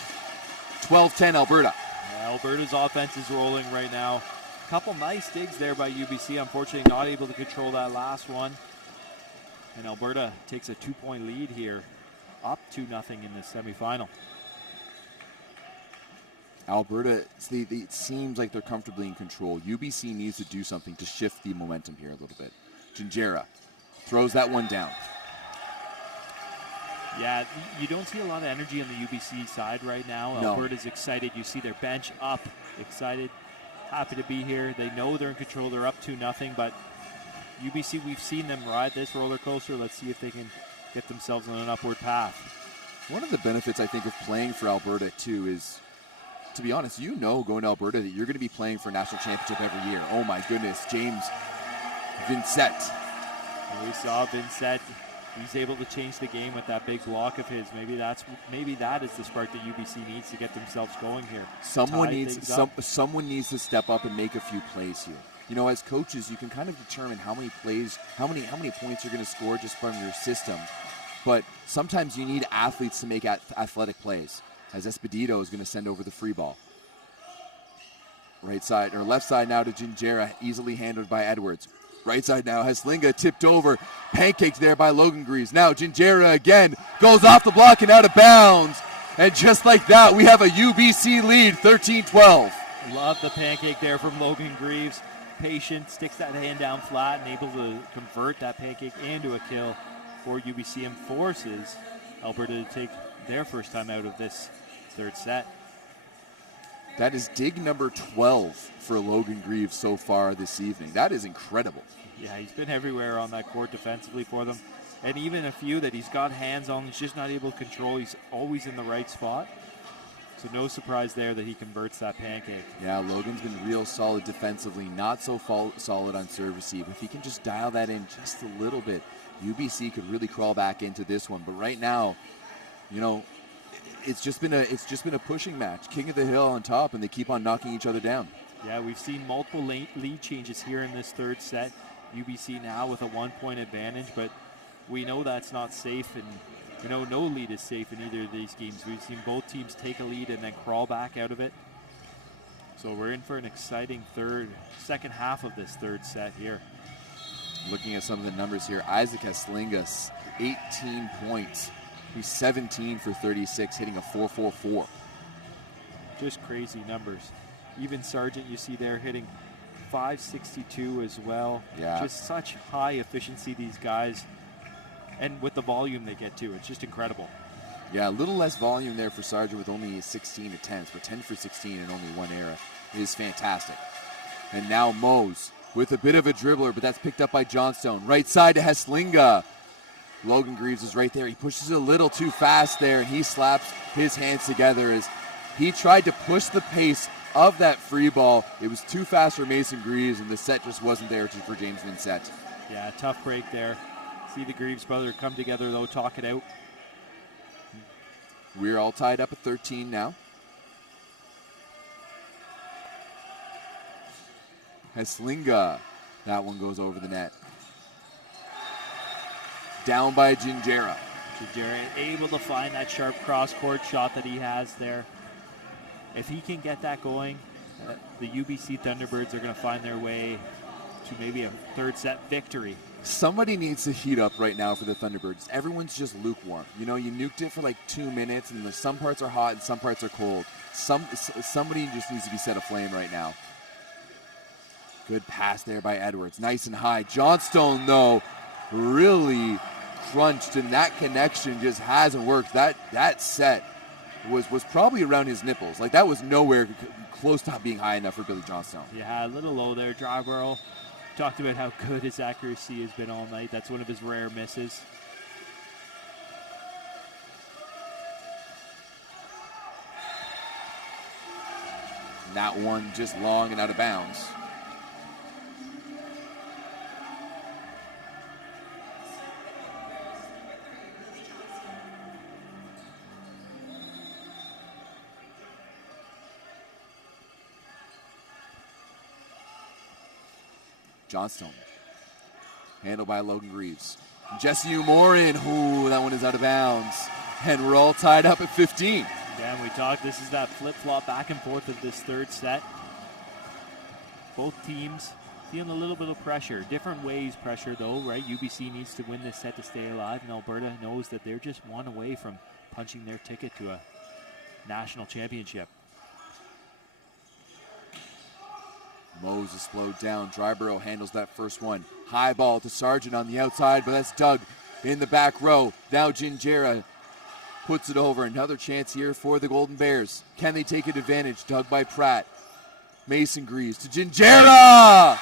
12-10 Alberta. Yeah, Alberta's offense is rolling right now. A couple nice digs there by UBC. Unfortunately, not able to control that last one. And Alberta takes a 2-point lead here, up 2-0 in the semifinal. Alberta, it seems like they're comfortably in control. UBC needs to do something to shift the momentum here a little bit. Gingera throws that one down. Yeah, you don't see a lot of energy on the UBC side right now. No. Alberta's excited. You see their bench up, excited, happy to be here. They know they're in control. They're up 2-0, but UBC, we've seen them ride this roller coaster. Let's see if they can get themselves on an upward path. One of the benefits, I think, of playing for Alberta, too, is, to be honest, you know going to Alberta that you're going to be playing for a national championship every year. Oh, my goodness. James Vincent. And we saw Vincent. He's able to change the game with that big block of his. Maybe that is the spark that UBC needs to get themselves going here. Someone needs to step up and make a few plays here. You know, as coaches, you can kind of determine how many plays, how many points you're going to score just from your system. But sometimes you need athletes to make athletic plays. As Esposito is going to send over the free ball. Right side or left side now to Gingera, easily handled by Edwards. Right side now, Heslinga tipped over, pancaked there by Logan Greaves. Now Gingera again goes off the block and out of bounds. And just like that, we have a UBC lead, 13-12. Love the pancake there from Logan Greaves. Patient, sticks that hand down flat and able to convert that pancake into a kill for UBC and forces Alberta to take their first time out of this third set. That is dig number 12 for Logan Greaves so far this evening. That is incredible. Yeah, he's been everywhere on that court defensively for them. And even a few that he's got hands on, he's just not able to control. He's always in the right spot. So no surprise there that he converts that pancake. Yeah, Logan's been real solid defensively, not so solid on serve receive. If he can just dial that in just a little bit, UBC could really crawl back into this one. But right now, you know, it's just been a pushing match. King of the Hill on top, and they keep on knocking each other down. Yeah, we've seen multiple lead changes here in this third set. UBC now with a 1-point advantage, but we know that's not safe, and you know no lead is safe in either of these games. We've seen both teams take a lead and then crawl back out of it. So we're in for an exciting second half of this third set here. Looking at some of the numbers here, Isaac Heslinga, 18 points. He's 17 for 36, hitting a 4.44. Just crazy numbers. Even Sargent, you see there, hitting 5.62 as well. Yeah. Just such high efficiency, these guys. And with the volume they get to, it's just incredible. Yeah, a little less volume there for Sargent with only 16 attempts, but 10 for 16 and only one error is fantastic. And now Mose with a bit of a dribbler, but that's picked up by Johnstone. Right side to Heslinga. Logan Greaves is right there. He pushes it a little too fast there, and he slaps his hands together as he tried to push the pace of that free ball. It was too fast for Mason Greaves, and the set just wasn't there for James Vincent. Yeah, tough break there. See the Greaves brother come together, though, talk it out. We're all tied up at 13 now. Heslinga. That one goes over the net. Down by Gingera. Gingera able to find that sharp cross-court shot that he has there. If he can get that going, the UBC Thunderbirds are going to find their way to maybe a third set victory. Somebody needs to heat up right now for the Thunderbirds. Everyone's just lukewarm. You know, you nuked it for like 2 minutes, and some parts are hot and some parts are cold. Somebody just needs to be set aflame right now. Good pass there by Edwards. Nice and high. Johnstone, though, really crunched, and that connection just hasn't worked. That set was probably around his nipples. Like, that was nowhere close to being high enough for Billy Johnstone. Yeah, a little low there. Dryborough talked about how good his accuracy has been all night. That's one of his rare misses. And that one just long and out of bounds. Johnstone. Handled by Logan Greaves. Jesse Umorin. Ooh, that one is out of bounds. And we're all tied up at 15. Yeah, and we talked, this is that flip-flop back and forth of this third set. Both teams feeling a little bit of pressure. Different ways pressure, though, right? UBC needs to win this set to stay alive, and Alberta knows that they're just one away from punching their ticket to a national championship. Moses slowed down. Dryborough handles that first one. High ball to Sargent on the outside, but that's Doug in the back row. Now Gingera puts it over. Another chance here for the Golden Bears. Can they take advantage? Dug by Pratt. Mason Greaves to Gingera!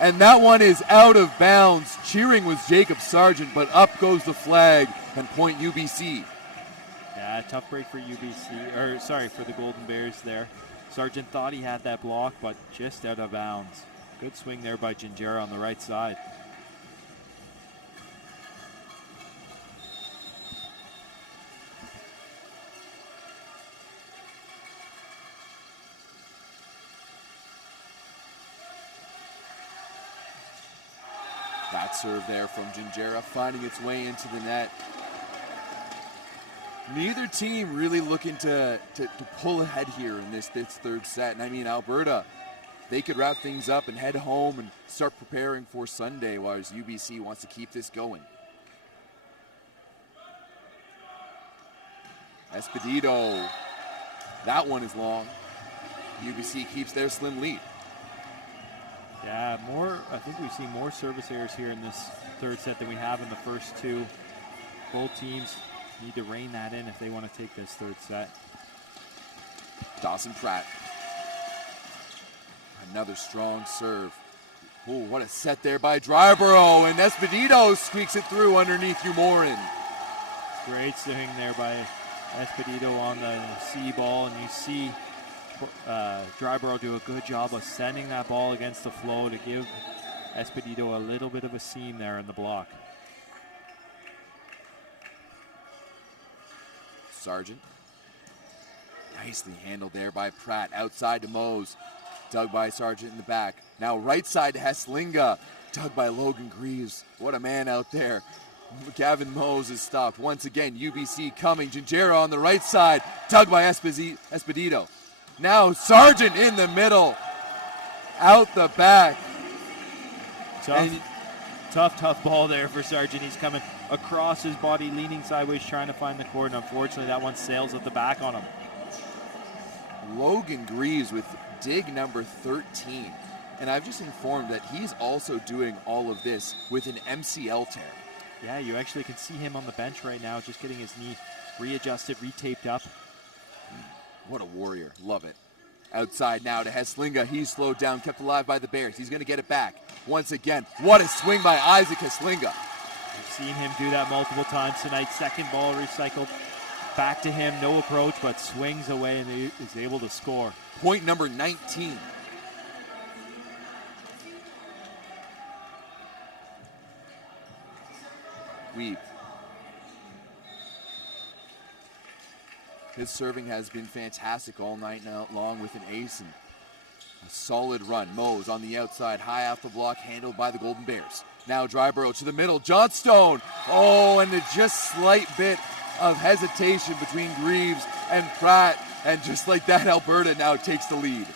And that one is out of bounds. Cheering was Jacob Sargent, but up goes the flag and point UBC. Yeah, tough break for for the Golden Bears there. Sargent thought he had that block, but just out of bounds. Good swing there by Gingera on the right side. That serve there from Gingera finding its way into the net. Neither team really looking to pull ahead here in this third set. And I mean, Alberta, they could wrap things up and head home and start preparing for Sunday, whereas UBC wants to keep this going. Esposito. That one is long. UBC keeps their slim lead. Yeah, I think we've seen more service errors here in this third set than we have in the first two. Both teams need to rein that in if they want to take this third set. Dawson Pratt. Another strong serve. Oh, what a set there by Dryborough, and Esposito squeaks it through underneath Umorin. Great swing there by Esposito on the C ball, and you see Dryborough do a good job of sending that ball against the flow to give Esposito a little bit of a seam there in the block. Sargent. Nicely handled there by Pratt. Outside to Mose. Dug by Sargent in the back. Now right side to Heslinga. Dug by Logan Greaves. What a man out there. Gavin Mose is stopped. Once again, UBC coming. Gingera on the right side. Dug by Esposito. Now Sargent in the middle. Out the back. Tough ball there for Sargent. He's coming across his body, leaning sideways, trying to find the court, and unfortunately that one sails at the back on him. Logan Greaves with dig number 13. And I've just informed that he's also doing all of this with an MCL tear. Yeah, you actually can see him on the bench right now, just getting his knee readjusted, retaped up. What a warrior. Love it. Outside now to Heslinga. He's slowed down, kept alive by the Bears. He's going to get it back. Once again, what a swing by Isaac Heslinga. We've seen him do that multiple times tonight. Second ball recycled back to him. No approach, but swings away and is able to score. Point number 19. Weeb. His serving has been fantastic all night long with an ace and a solid run. Mose on the outside, high off the block, handled by the Golden Bears. Now Dryborough to the middle, Johnstone. Oh, and a just slight bit of hesitation between Greaves and Pratt. And just like that, Alberta now takes the lead.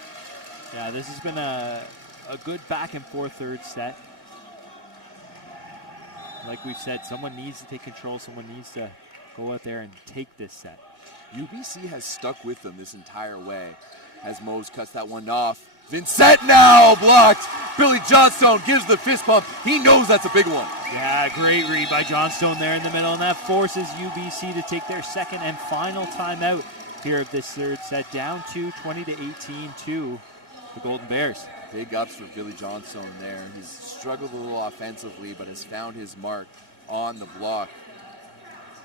Yeah, this has been a good back and forth third set. Like we've said, someone needs to take control. Someone needs to go out there and take this set. UBC has stuck with them this entire way as Mose cuts that one off. Vincent now blocked. Billy Johnstone gives the fist pump. He knows that's a big one. Yeah, great read by Johnstone there in the middle, and that forces UBC to take their second and final timeout here of this third set, down to 20-18 to the Golden Bears. Big ups for Billy Johnstone there. He's struggled a little offensively, but has found his mark on the block.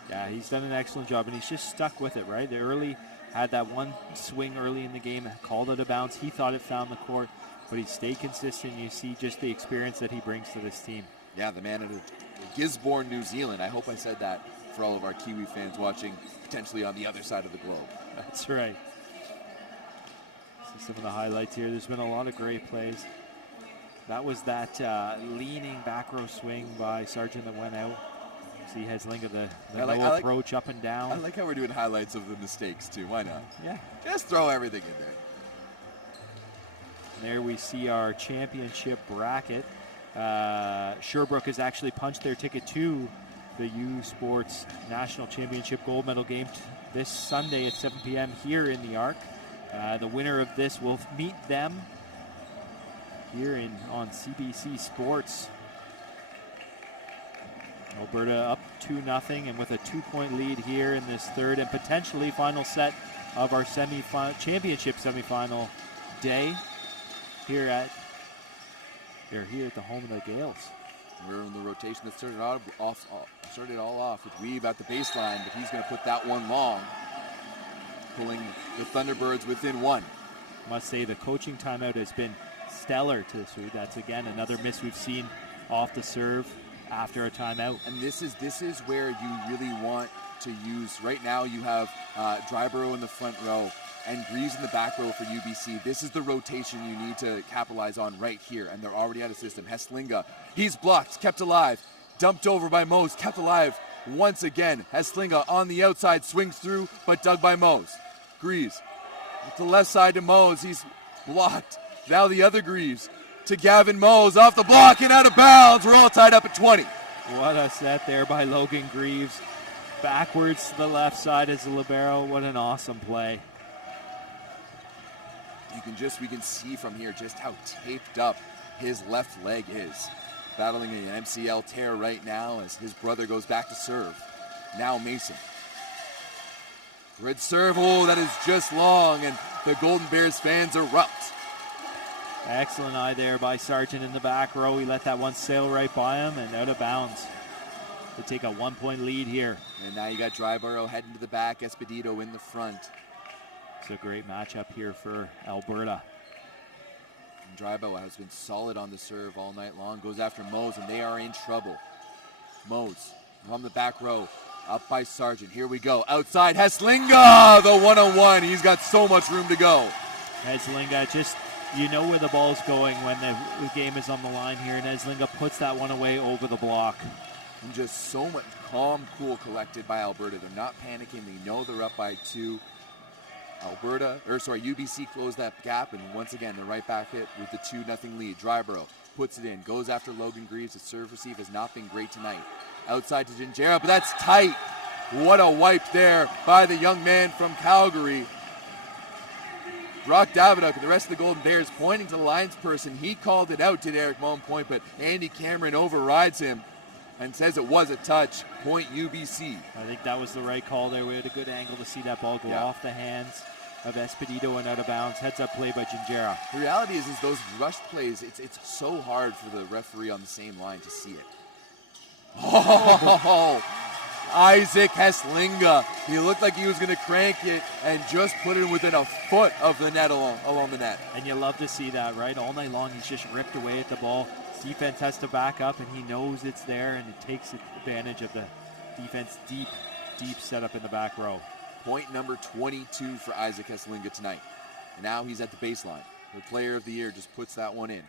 Yeah, he's done an excellent job, and he's just stuck with it, right? They had that one swing early in the game, called it a bounce. He thought it found the court, but he stayed consistent. You see just the experience that he brings to this team. Yeah, the man out of Gisborne, New Zealand. I hope I said that for all of our Kiwi fans watching, potentially on the other side of the globe. That's right. See some of the highlights here. There's been a lot of great plays. That was that leaning back row swing by Sargent that went out. See Heslinga, the no approach up and down. I like how we're doing highlights of the mistakes too. Why not? Yeah. Just throw everything in there. And there we see our championship bracket. Sherbrooke has actually punched their ticket to the U Sports National Championship gold medal game this Sunday at 7 p.m. here in the Arc. The winner of this will meet them here on CBC Sports. Alberta up 2-0 and with a 2-point lead here in this third and potentially final set of our championship semifinal day here at the home of the Gales. We're in the rotation that started it all off with Weeb at the baseline, but he's going to put that one long, pulling the Thunderbirds within one. Must say the coaching timeout has been stellar to this week. That's again another miss we've seen off the serve after a timeout. And this is where you really want to use. Right now you have Dryborough in the front row and Greaves in the back row for UBC. This is the rotation you need to capitalize on right here, and they're already out of system. Heslinga, he's blocked, kept alive, dumped over by Mose, kept alive once again. Heslinga on the outside, swings through, but dug by Mose. Greaves to the left side to Mose, he's blocked. Now the other Greaves to Gavin Mose, off the block and out of bounds. We're all tied up at 20. What a set there by Logan Greaves. Backwards to the left side as a libero. What an awesome play. We can see from here just how taped up his left leg is. Battling an MCL tear right now as his brother goes back to serve. Now Mason. Red serve, oh, that is just long, and the Golden Bears fans erupt. Excellent eye there by Sargent in the back row. He let that one sail right by him and out of bounds to take a 1-point lead here. And now you got Dryborough heading to the back, Esposito in the front. It's a great matchup here for Alberta. And Dryborough has been solid on the serve all night long. Goes after Mose, and they are in trouble. Mose from the back row, up by Sargent. Here we go. Outside, Heslinga, the one-on-one. He's got so much room to go. Heslinga just... You know where the ball's going when the game is on the line here, and Heslinga puts that one away over the block. And just so much calm, cool, collected by Alberta. They're not panicking. They know they're up by 2. UBC closed that gap, and once again, they're right back with the 2-0 lead. Dryborough puts it in, goes after Logan Greaves. His serve receive has not been great tonight. Outside to Gingera, but that's tight. What a wipe there by the young man from Calgary. Brock Davidoff and the rest of the Golden Bears pointing to the linesperson. He called it out, did Eric Mullen Point, but Andy Cameron overrides him and says it was a touch. Point UBC. I think that was the right call there. We had a good angle to see that ball go off the hands of Esposito and out of bounds. Heads up play by Gingera. The reality is those rush plays, it's so hard for the referee on the same line to see it. Oh! Isaac Heslinga. He looked like he was going to crank it and just put it within a foot of the net along the net. And you love to see that, right? All night long, he's just ripped away at the ball. Defense has to back up, and he knows it's there, and it takes advantage of the defense deep setup in the back row. Point number 22 for Isaac Heslinga tonight. And now he's at the baseline. The player of the year just puts that one in.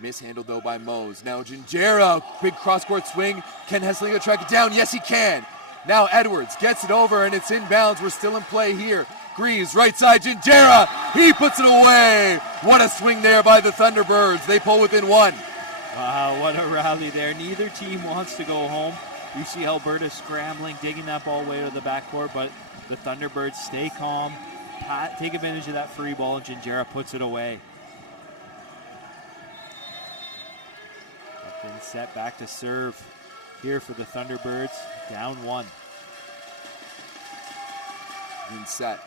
Mishandled though by Mose. Now Gingerra, big cross-court swing. Can Heslinga track it down? Yes, he can. Now Edwards gets it over, and it's inbounds. We're still in play here. Greaves, right side, Gingerra. He puts it away. What a swing there by the Thunderbirds. They pull within one. Wow, what a rally there. Neither team wants to go home. You see Alberta scrambling, digging that ball away to the backcourt, but the Thunderbirds stay calm, take advantage of that free ball, and Gingerra puts it away. Then set back to serve here for the Thunderbirds, down one. In set,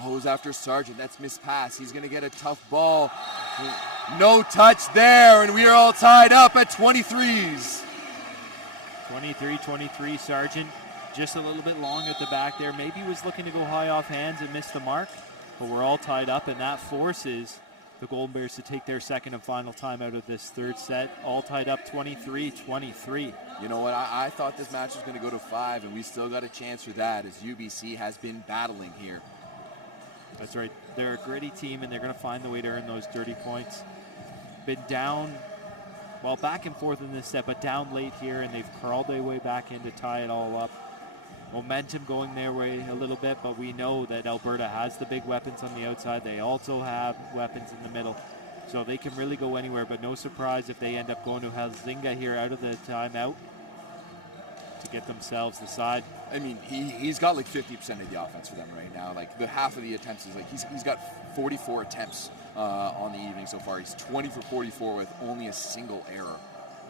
goes after Sargent, that's missed pass. He's gonna get a tough ball. No touch there, and we are all tied up at 23s. 23-23, Sargent just a little bit long at the back there. Maybe was looking to go high off hands and missed the mark, but we're all tied up, and that forces the Golden Bears to take their second and final time out of this third set. All tied up 23-23. You know what, I thought this match was going to go to 5, and we still got a chance for that as UBC has been battling here. That's right. They're a gritty team, and they're going to find the way to earn those dirty points. Been down, well, back and forth in this set, but down late here, and they've crawled their way back in to tie it all up. Momentum going their way a little bit, but we know that Alberta has the big weapons on the outside. They also have weapons in the middle, so they can really go anywhere, but no surprise if they end up going to Heslinga here out of the timeout to get themselves the side. I mean, he's got like 50% of the offense for them right now. Like the half of the attempts is like he's got 44 attempts on the evening so far. He's 20 for 44 with only a single error.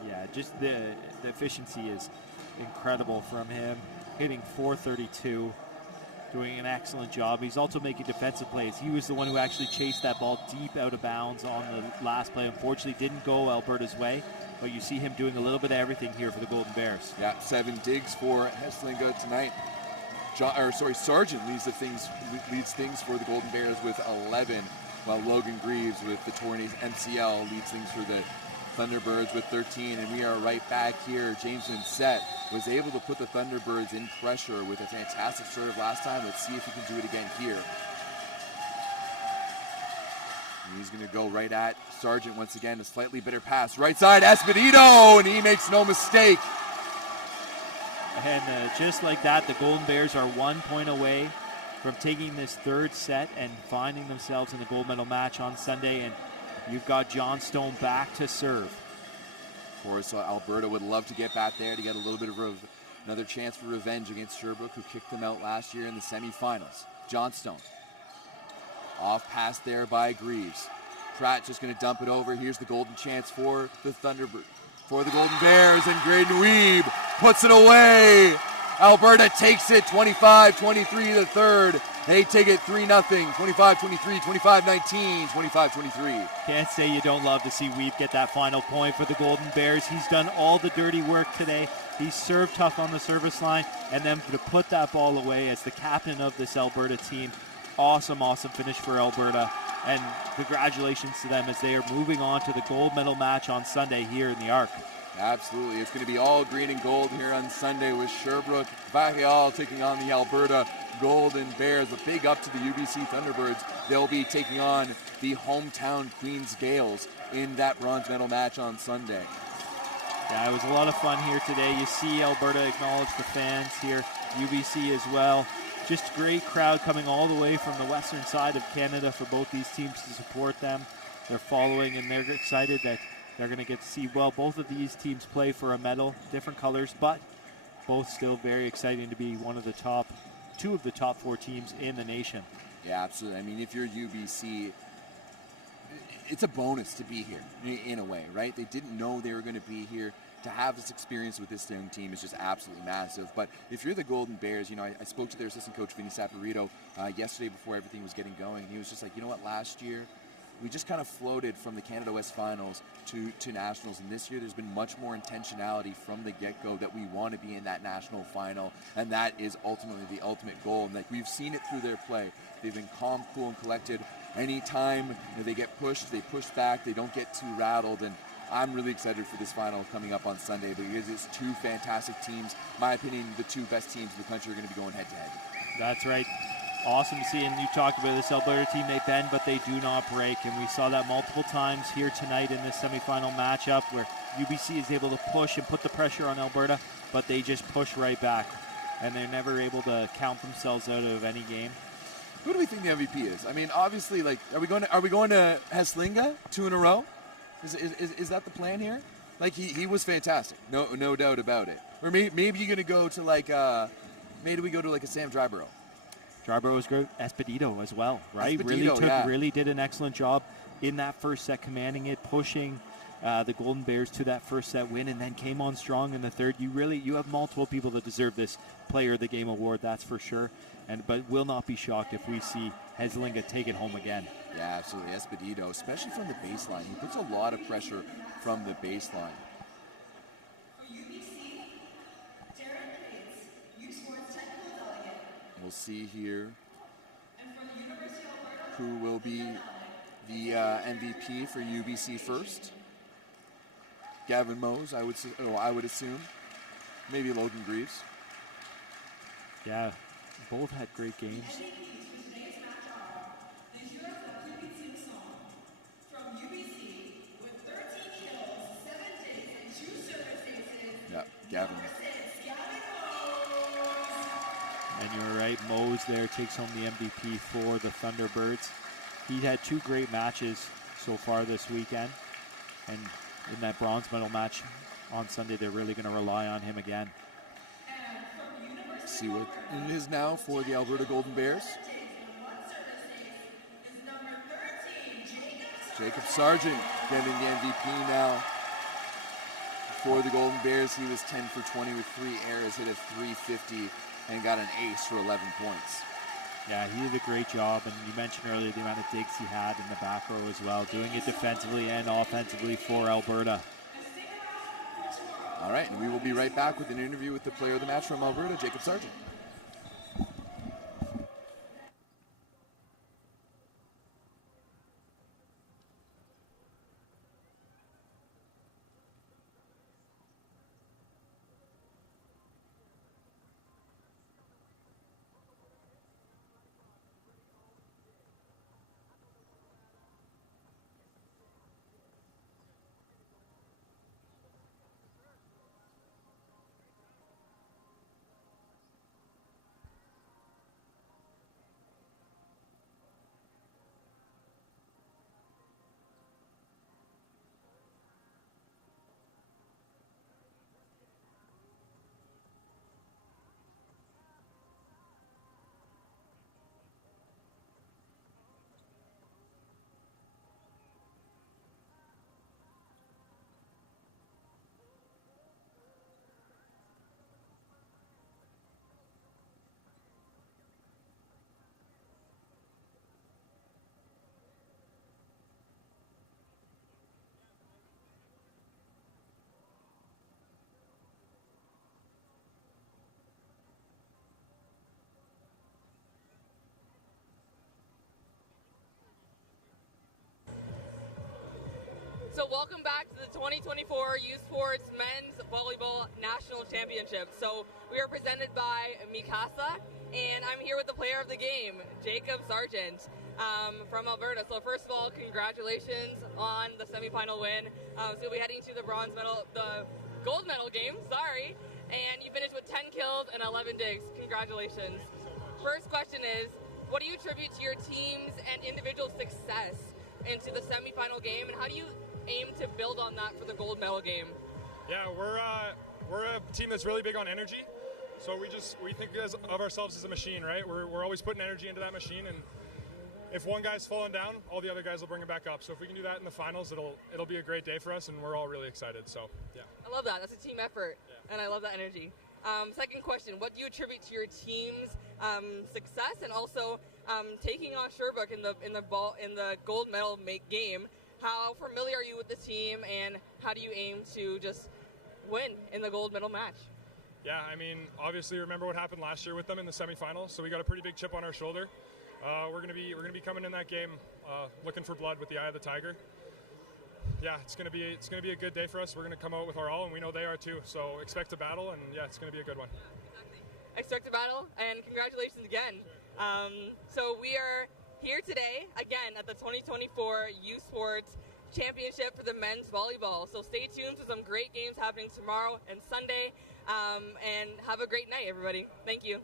Yeah, just the efficiency is incredible from him. Hitting .432, doing an excellent job. He's also making defensive plays. He was the one who actually chased that ball deep out of bounds on the last play. Unfortunately, didn't go Alberta's way, but you see him doing a little bit of everything here for the Golden Bears. Yeah, 7 digs for Heslinga tonight. Sargent leads things for the Golden Bears with 11, while Logan Greaves with the torn MCL leads things for the Thunderbirds with 13, and we are right back here. Jameson Set was able to put the Thunderbirds in pressure with a fantastic serve last time. Let's see if he can do it again here. And he's going to go right at Sargent once again. A slightly better pass. Right side, Esposito, and he makes no mistake. And just like that, the Golden Bears are 1 point away from taking this third set and finding themselves in the gold medal match on Sunday. And you've got John Stone back to serve. Of course, Alberta would love to get back there to get a little bit of another chance for revenge against Sherbrooke, who kicked them out last year in the semifinals. John Stone. Off pass there by Greaves. Pratt just going to dump it over. Here's the golden chance for the Thunderbird, for the Golden Bears, and Graydon Weeb puts it away. Alberta takes it 25-23 the third. They take it 3-0, 25-23, 25-19, 25-23. Can't say you don't love to see Weeb get that final point for the Golden Bears. He's done all the dirty work today. He's served tough on the service line, and then to put that ball away as the captain of this Alberta team. Awesome finish for Alberta, and congratulations to them as they are moving on to the gold medal match on Sunday here in the Arc. Absolutely. It's going to be all green and gold here on Sunday with Sherbrooke Montreal taking on the Alberta Golden Bears. A big up to the UBC Thunderbirds. They'll be taking on the hometown Queens Gales in that bronze medal match on Sunday. Yeah, it was a lot of fun here today. You see Alberta acknowledge the fans here, UBC as well. Just great crowd coming all the way from the western side of Canada for both these teams to support them. They're following, and they're excited that they're going to get to see, well, both of these teams play for a medal, different colors, but both still very exciting to be two of the top 4 teams in the nation. Yeah, absolutely. I mean, if you're UBC, it's a bonus to be here in a way, right? They didn't know they were going to be here. To have this experience with this young team is just absolutely massive. But if you're the Golden Bears, I spoke to their assistant coach, Vinny Saporito, yesterday before everything was getting going. He was just like, you know what, last year, we just kind of floated from the Canada West Finals to Nationals, and this year there's been much more intentionality from the get-go that we want to be in that national final, and that is ultimately the ultimate goal. And like we've seen it through their play. They've been calm, cool, and collected. Anytime they get pushed, they push back, they don't get too rattled, and I'm really excited for this final coming up on Sunday because it's two fantastic teams. In my opinion, the two best teams in the country are going to be going head-to-head. That's right. Awesome to see, and you talked about this Alberta team, they bend but they do not break, and we saw that multiple times here tonight in this semifinal matchup where UBC is able to push and put the pressure on Alberta, but they just push right back, and they're never able to count themselves out of any game. Who do we think the MVP is? I mean, obviously, like, are we going to Heslinga 2 in a row? Is that the plan here? Like, he was fantastic, no doubt about it. Or maybe you're going to go to like maybe we go to like a Sam Dryborough. Dryborough was great. Esposito as well, right? Esposito, really did an excellent job in that first set, commanding it, pushing the Golden Bears to that first set win, and then came on strong in the third. You have multiple people that deserve this Player of the Game award, that's for sure. But will not be shocked if we see Heslinga take it home again. Yeah, absolutely. Esposito, especially from the baseline. He puts a lot of pressure from the baseline. We'll see here who will be the MVP for UBC first. Gavin Mose, I would assume. Maybe Logan Greaves. Yeah, both had great games. Yeah, Gavin. And you're right, Mose there takes home the MVP for the Thunderbirds. He had two great matches so far this weekend. And in that bronze medal match on Sunday, they're really going to rely on him again. See what it is now for the Alberta Golden Bears. Jacob Sargent getting the MVP now. For the Golden Bears, he was 10 for 20 with 3 errors, hit a 350, and got an ace for 11 points. Yeah, he did a great job, and you mentioned earlier the amount of digs he had in the back row as well, doing it defensively and offensively for Alberta. All right, and we will be right back with an interview with the player of the match from Alberta, Jacob Sargent. So welcome back to the 2024 U Sports Men's Volleyball National Championship. So we are presented by Mikasa, and I'm here with the player of the game, Jacob Sargent from Alberta. So first of all, congratulations on the semifinal win. So you'll be heading to the gold medal game, and you finished with 10 kills and 11 digs. Congratulations. First question is, what do you attribute to your team's and individual success into the semifinal game, and how do you aim to build on that for the gold medal game? Yeah, we're a team that's really big on energy. So we think of ourselves as a machine, right? We're always putting energy into that machine, and if one guy's falling down, all the other guys will bring it back up. So if we can do that in the finals, it'll be a great day for us, and we're all really excited. So yeah. I love that. That's a team effort, and I love that energy. Second question: what do you attribute to your team's success, and also taking on Sherbrooke in the gold medal game. How familiar are you with the team, and how do you aim to just win in the gold medal match? Yeah, I mean, obviously remember what happened last year with them in the semifinal, so we got a pretty big chip on our shoulder. We're gonna be coming in that game looking for blood with the eye of the tiger. Yeah, it's gonna be a good day for us. We're gonna come out with our all, and we know they are too. So expect a battle, and yeah, it's gonna be a good one. Expect a battle, and congratulations again. So we are here today again at the 2024 U Sports Championship for the men's volleyball. So stay tuned for some great games happening tomorrow and Sunday, and have a great night, everybody. Thank you.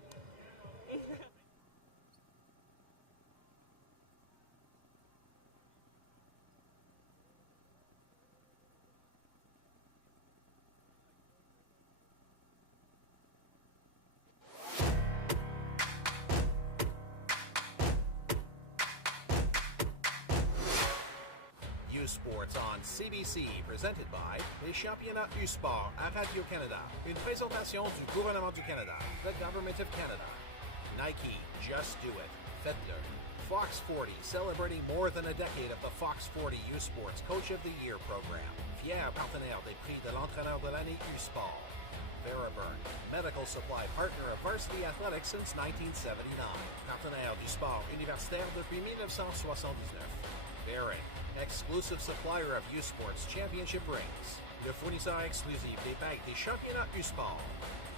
Sports on CBC, presented by les championnats U-Sport à Radio-Canada. Une présentation du gouvernement du Canada, the Government of Canada. Nike, just do it. Fedler. Fox 40, celebrating more than a decade of the Fox 40 U-Sports Coach of the Year program. Fier partenaire des prix de l'entraîneur de l'année U-Sport. Theraburn, medical supply partner of Varsity Athletics since 1979. Partenaire du sport universitaire depuis 1979. Bering, exclusive supplier of U-Sports Championship rings. Le fournisseur exclusif des bagues des championnats U-Sport.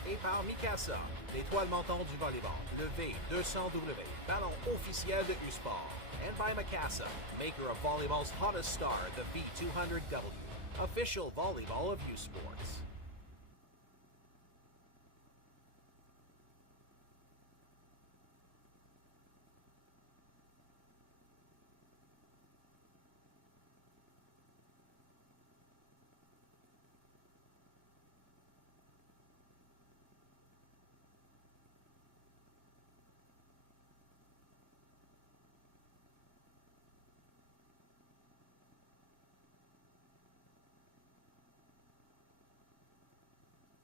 Et par Mikasa, l'étoile montante du volleyball, le V200W, ballon officiel de U-Sport. And by Mikasa, maker of volleyball's hottest star, the V200W, official volleyball of U-Sports.